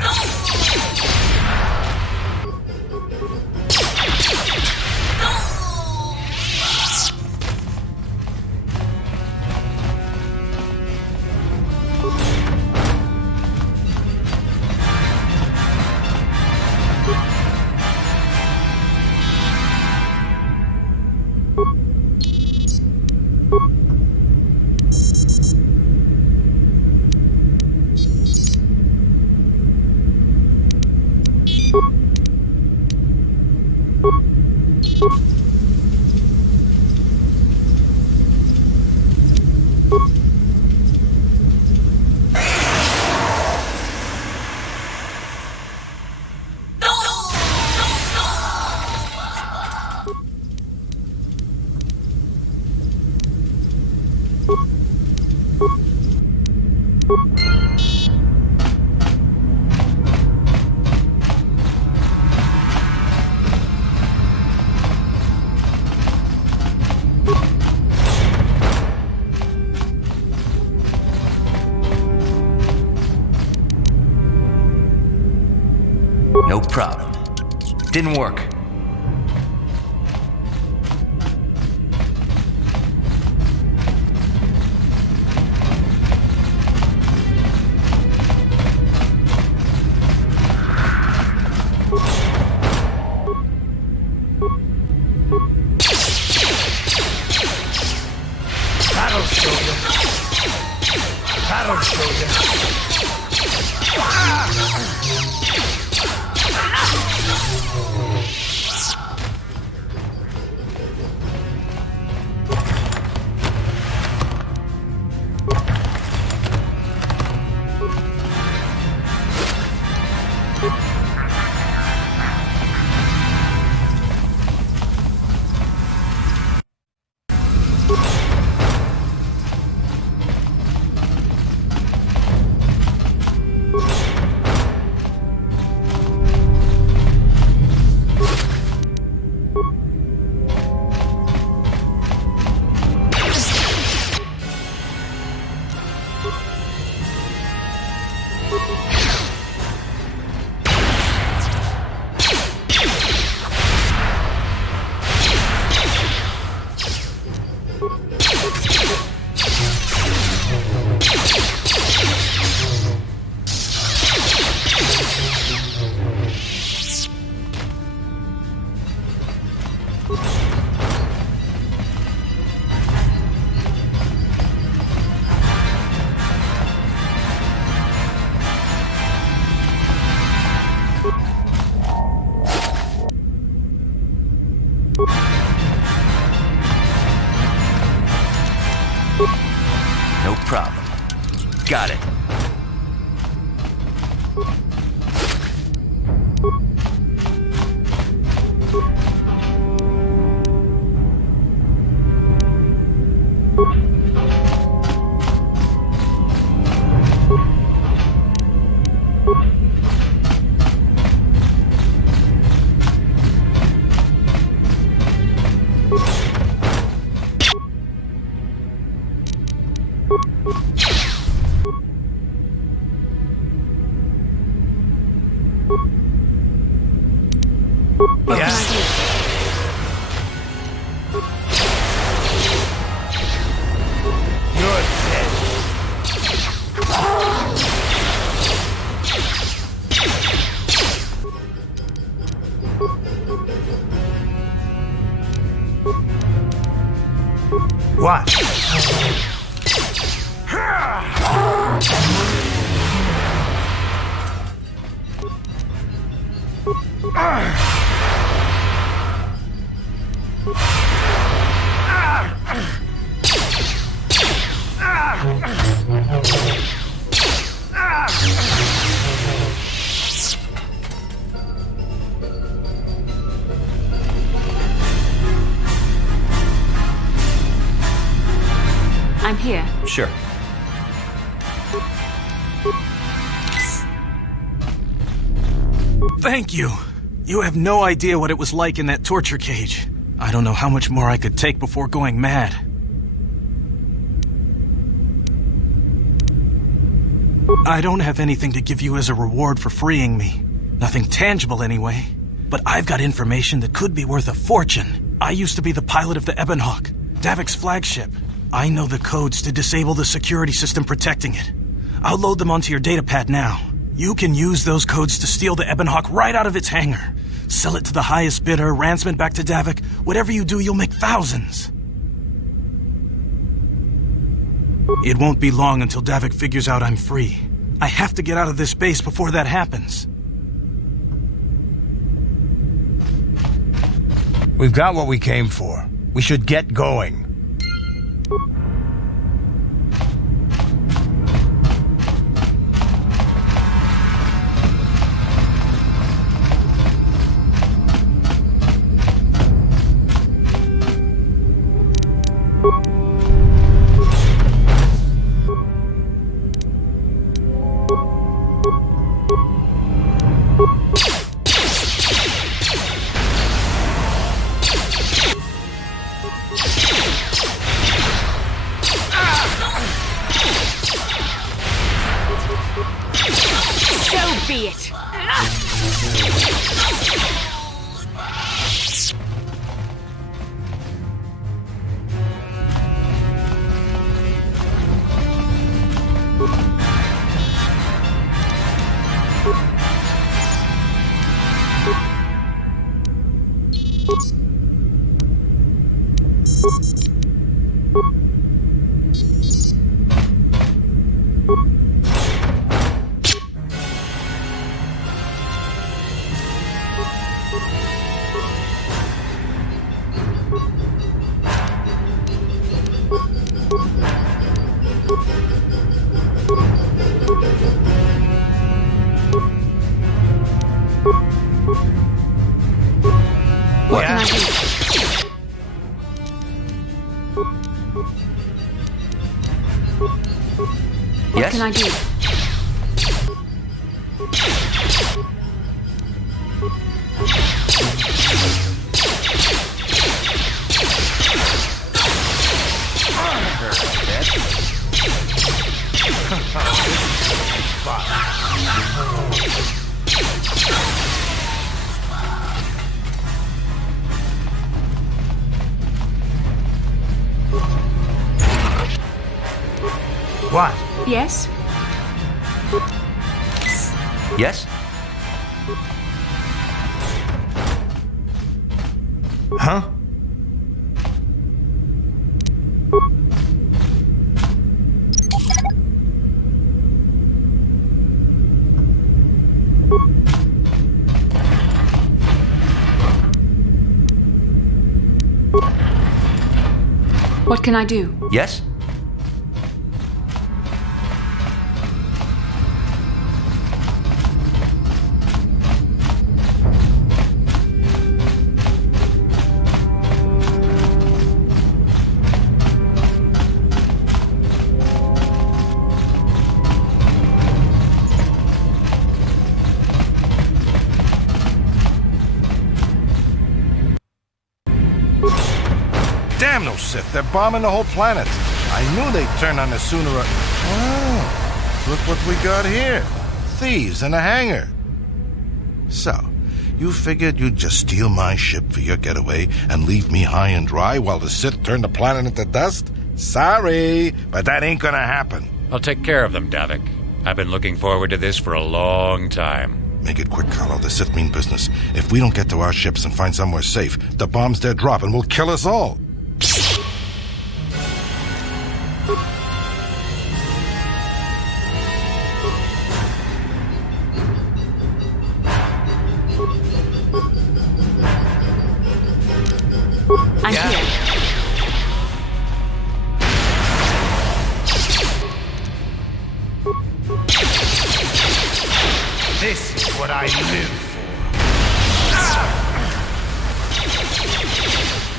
No problem. Didn't work. That'll show you. That'll show you. Got it. What? I'm here. Sure. Thank you. You have no idea what it was like in that torture cage. I don't know how much more I could take before going mad. I don't have anything to give you as a reward for freeing me. Nothing tangible anyway. But I've got information that could be worth a fortune. I used to be the pilot of the Ebonhawk, Davik's flagship. I know the codes to disable the security system protecting it. I'll load them onto your datapad now. You can use those codes to steal the Ebonhawk right out of its hangar. Sell it to the highest bidder, ransom it back to Davik. Whatever you do, you'll make thousands. It won't be long until Davik figures out I'm free. I have to get out of this base before that happens. We've got what we came for. We should get going. Be it. What can I do? What can I do? What? Yes? Yes? Huh? What can I do? Yes? Damn those Sith, they're bombing the whole planet. I knew they'd turn on us sooner or... Oh, look what we got here. Thieves in a hangar. So, you figured you'd just steal my ship for your getaway and leave me high and dry while the Sith turn the planet into dust? Sorry, but that ain't gonna happen. I'll take care of them, Davik. I've been looking forward to this for a long time. Make it quick, Carlo. The Sith mean business. If we don't get to our ships and find somewhere safe, the bombs they're dropping will kill us all. I'm here. This is what I live for.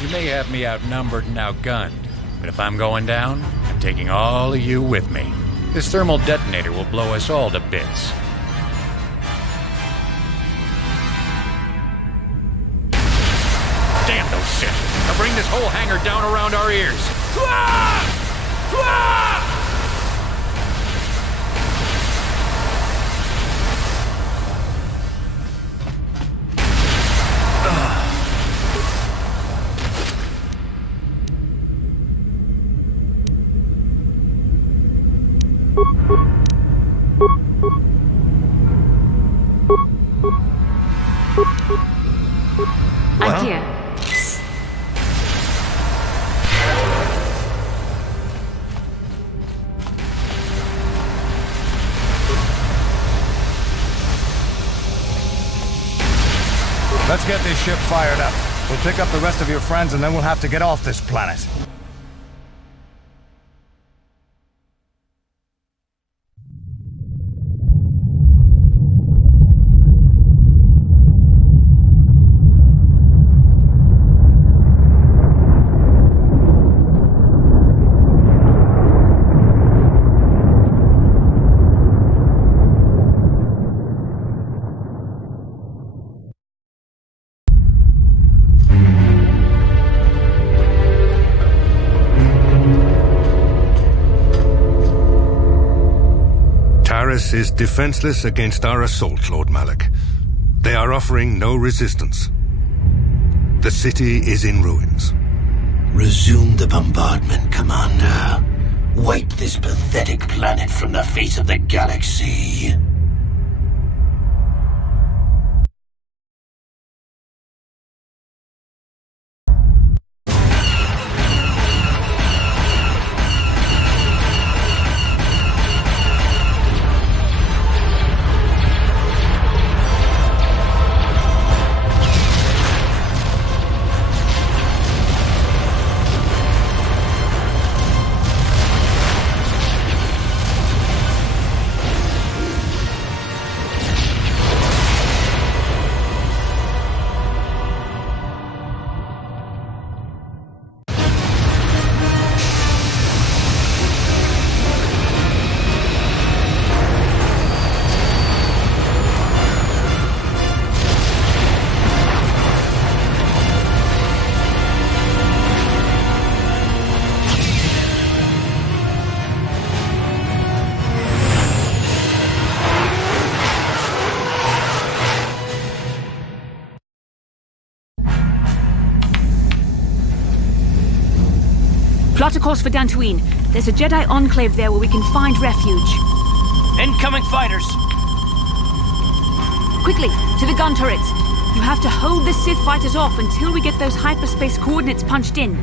You may have me outnumbered and outgunned, but if I'm going down, I'm taking all of you with me. This thermal detonator will blow us all to bits. Damn those Sith! They'll bring this whole hangar down around our ears. I'm here. Let's get this ship fired up. We'll pick up the rest of your friends and then we'll have to get off this planet. Taris is defenseless against our assault, Lord Malak. They are offering no resistance. The city is in ruins. Resume the bombardment, Commander. Wipe this pathetic planet from the face of the galaxy. Plot a course for Dantooine. There's a Jedi enclave there where we can find refuge. Incoming fighters! Quickly, to the gun turrets. You have to hold the Sith fighters off until we get those hyperspace coordinates punched in.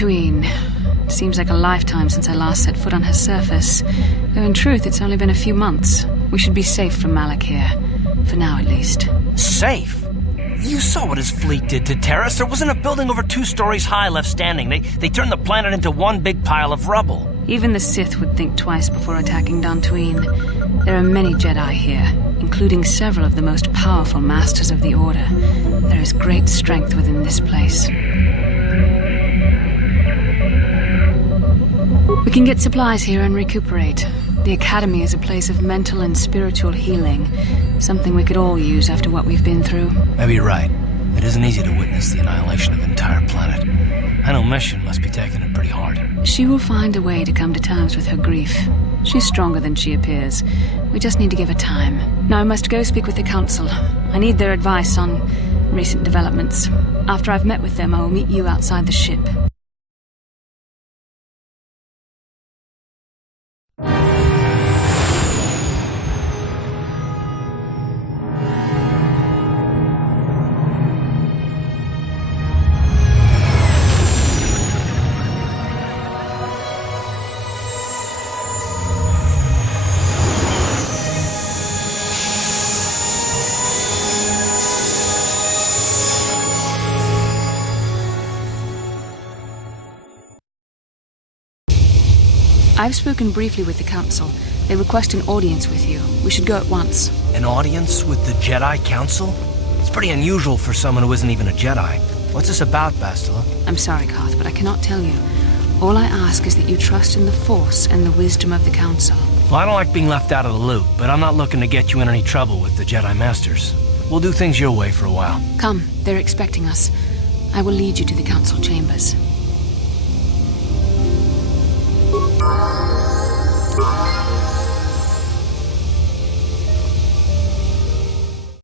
Dantooine. Seems like a lifetime since I last set foot on her surface. Though in truth, it's only been a few months. We should be safe from Malik here. For now, at least. Safe? You saw what his fleet did to Taris. There wasn't a building over 2 stories high left standing. They turned the planet into one big pile of rubble. Even the Sith would think twice before attacking Dantooine. There are many Jedi here, including several of the most powerful masters of the Order. There is great strength within this place. We can get supplies here and recuperate. The Academy is a place of mental and spiritual healing. Something we could all use after what we've been through. Maybe you're right. It isn't easy to witness the annihilation of an entire planet. I know Mission must be taking it pretty hard. She will find a way to come to terms with her grief. She's stronger than she appears. We just need to give her time. Now I must go speak with the Council. I need their advice on recent developments. After I've met with them, I will meet you outside the ship. I've spoken briefly with the Council. They request an audience with you. We should go at once. An audience with the Jedi Council? It's pretty unusual for someone who isn't even a Jedi. What's this about, Bastila? I'm sorry, Carth, but I cannot tell you. All I ask is that you trust in the Force and the wisdom of the Council. Well, I don't like being left out of the loop, but I'm not looking to get you in any trouble with the Jedi Masters. We'll do things your way for a while. Come, they're expecting us. I will lead you to the Council chambers.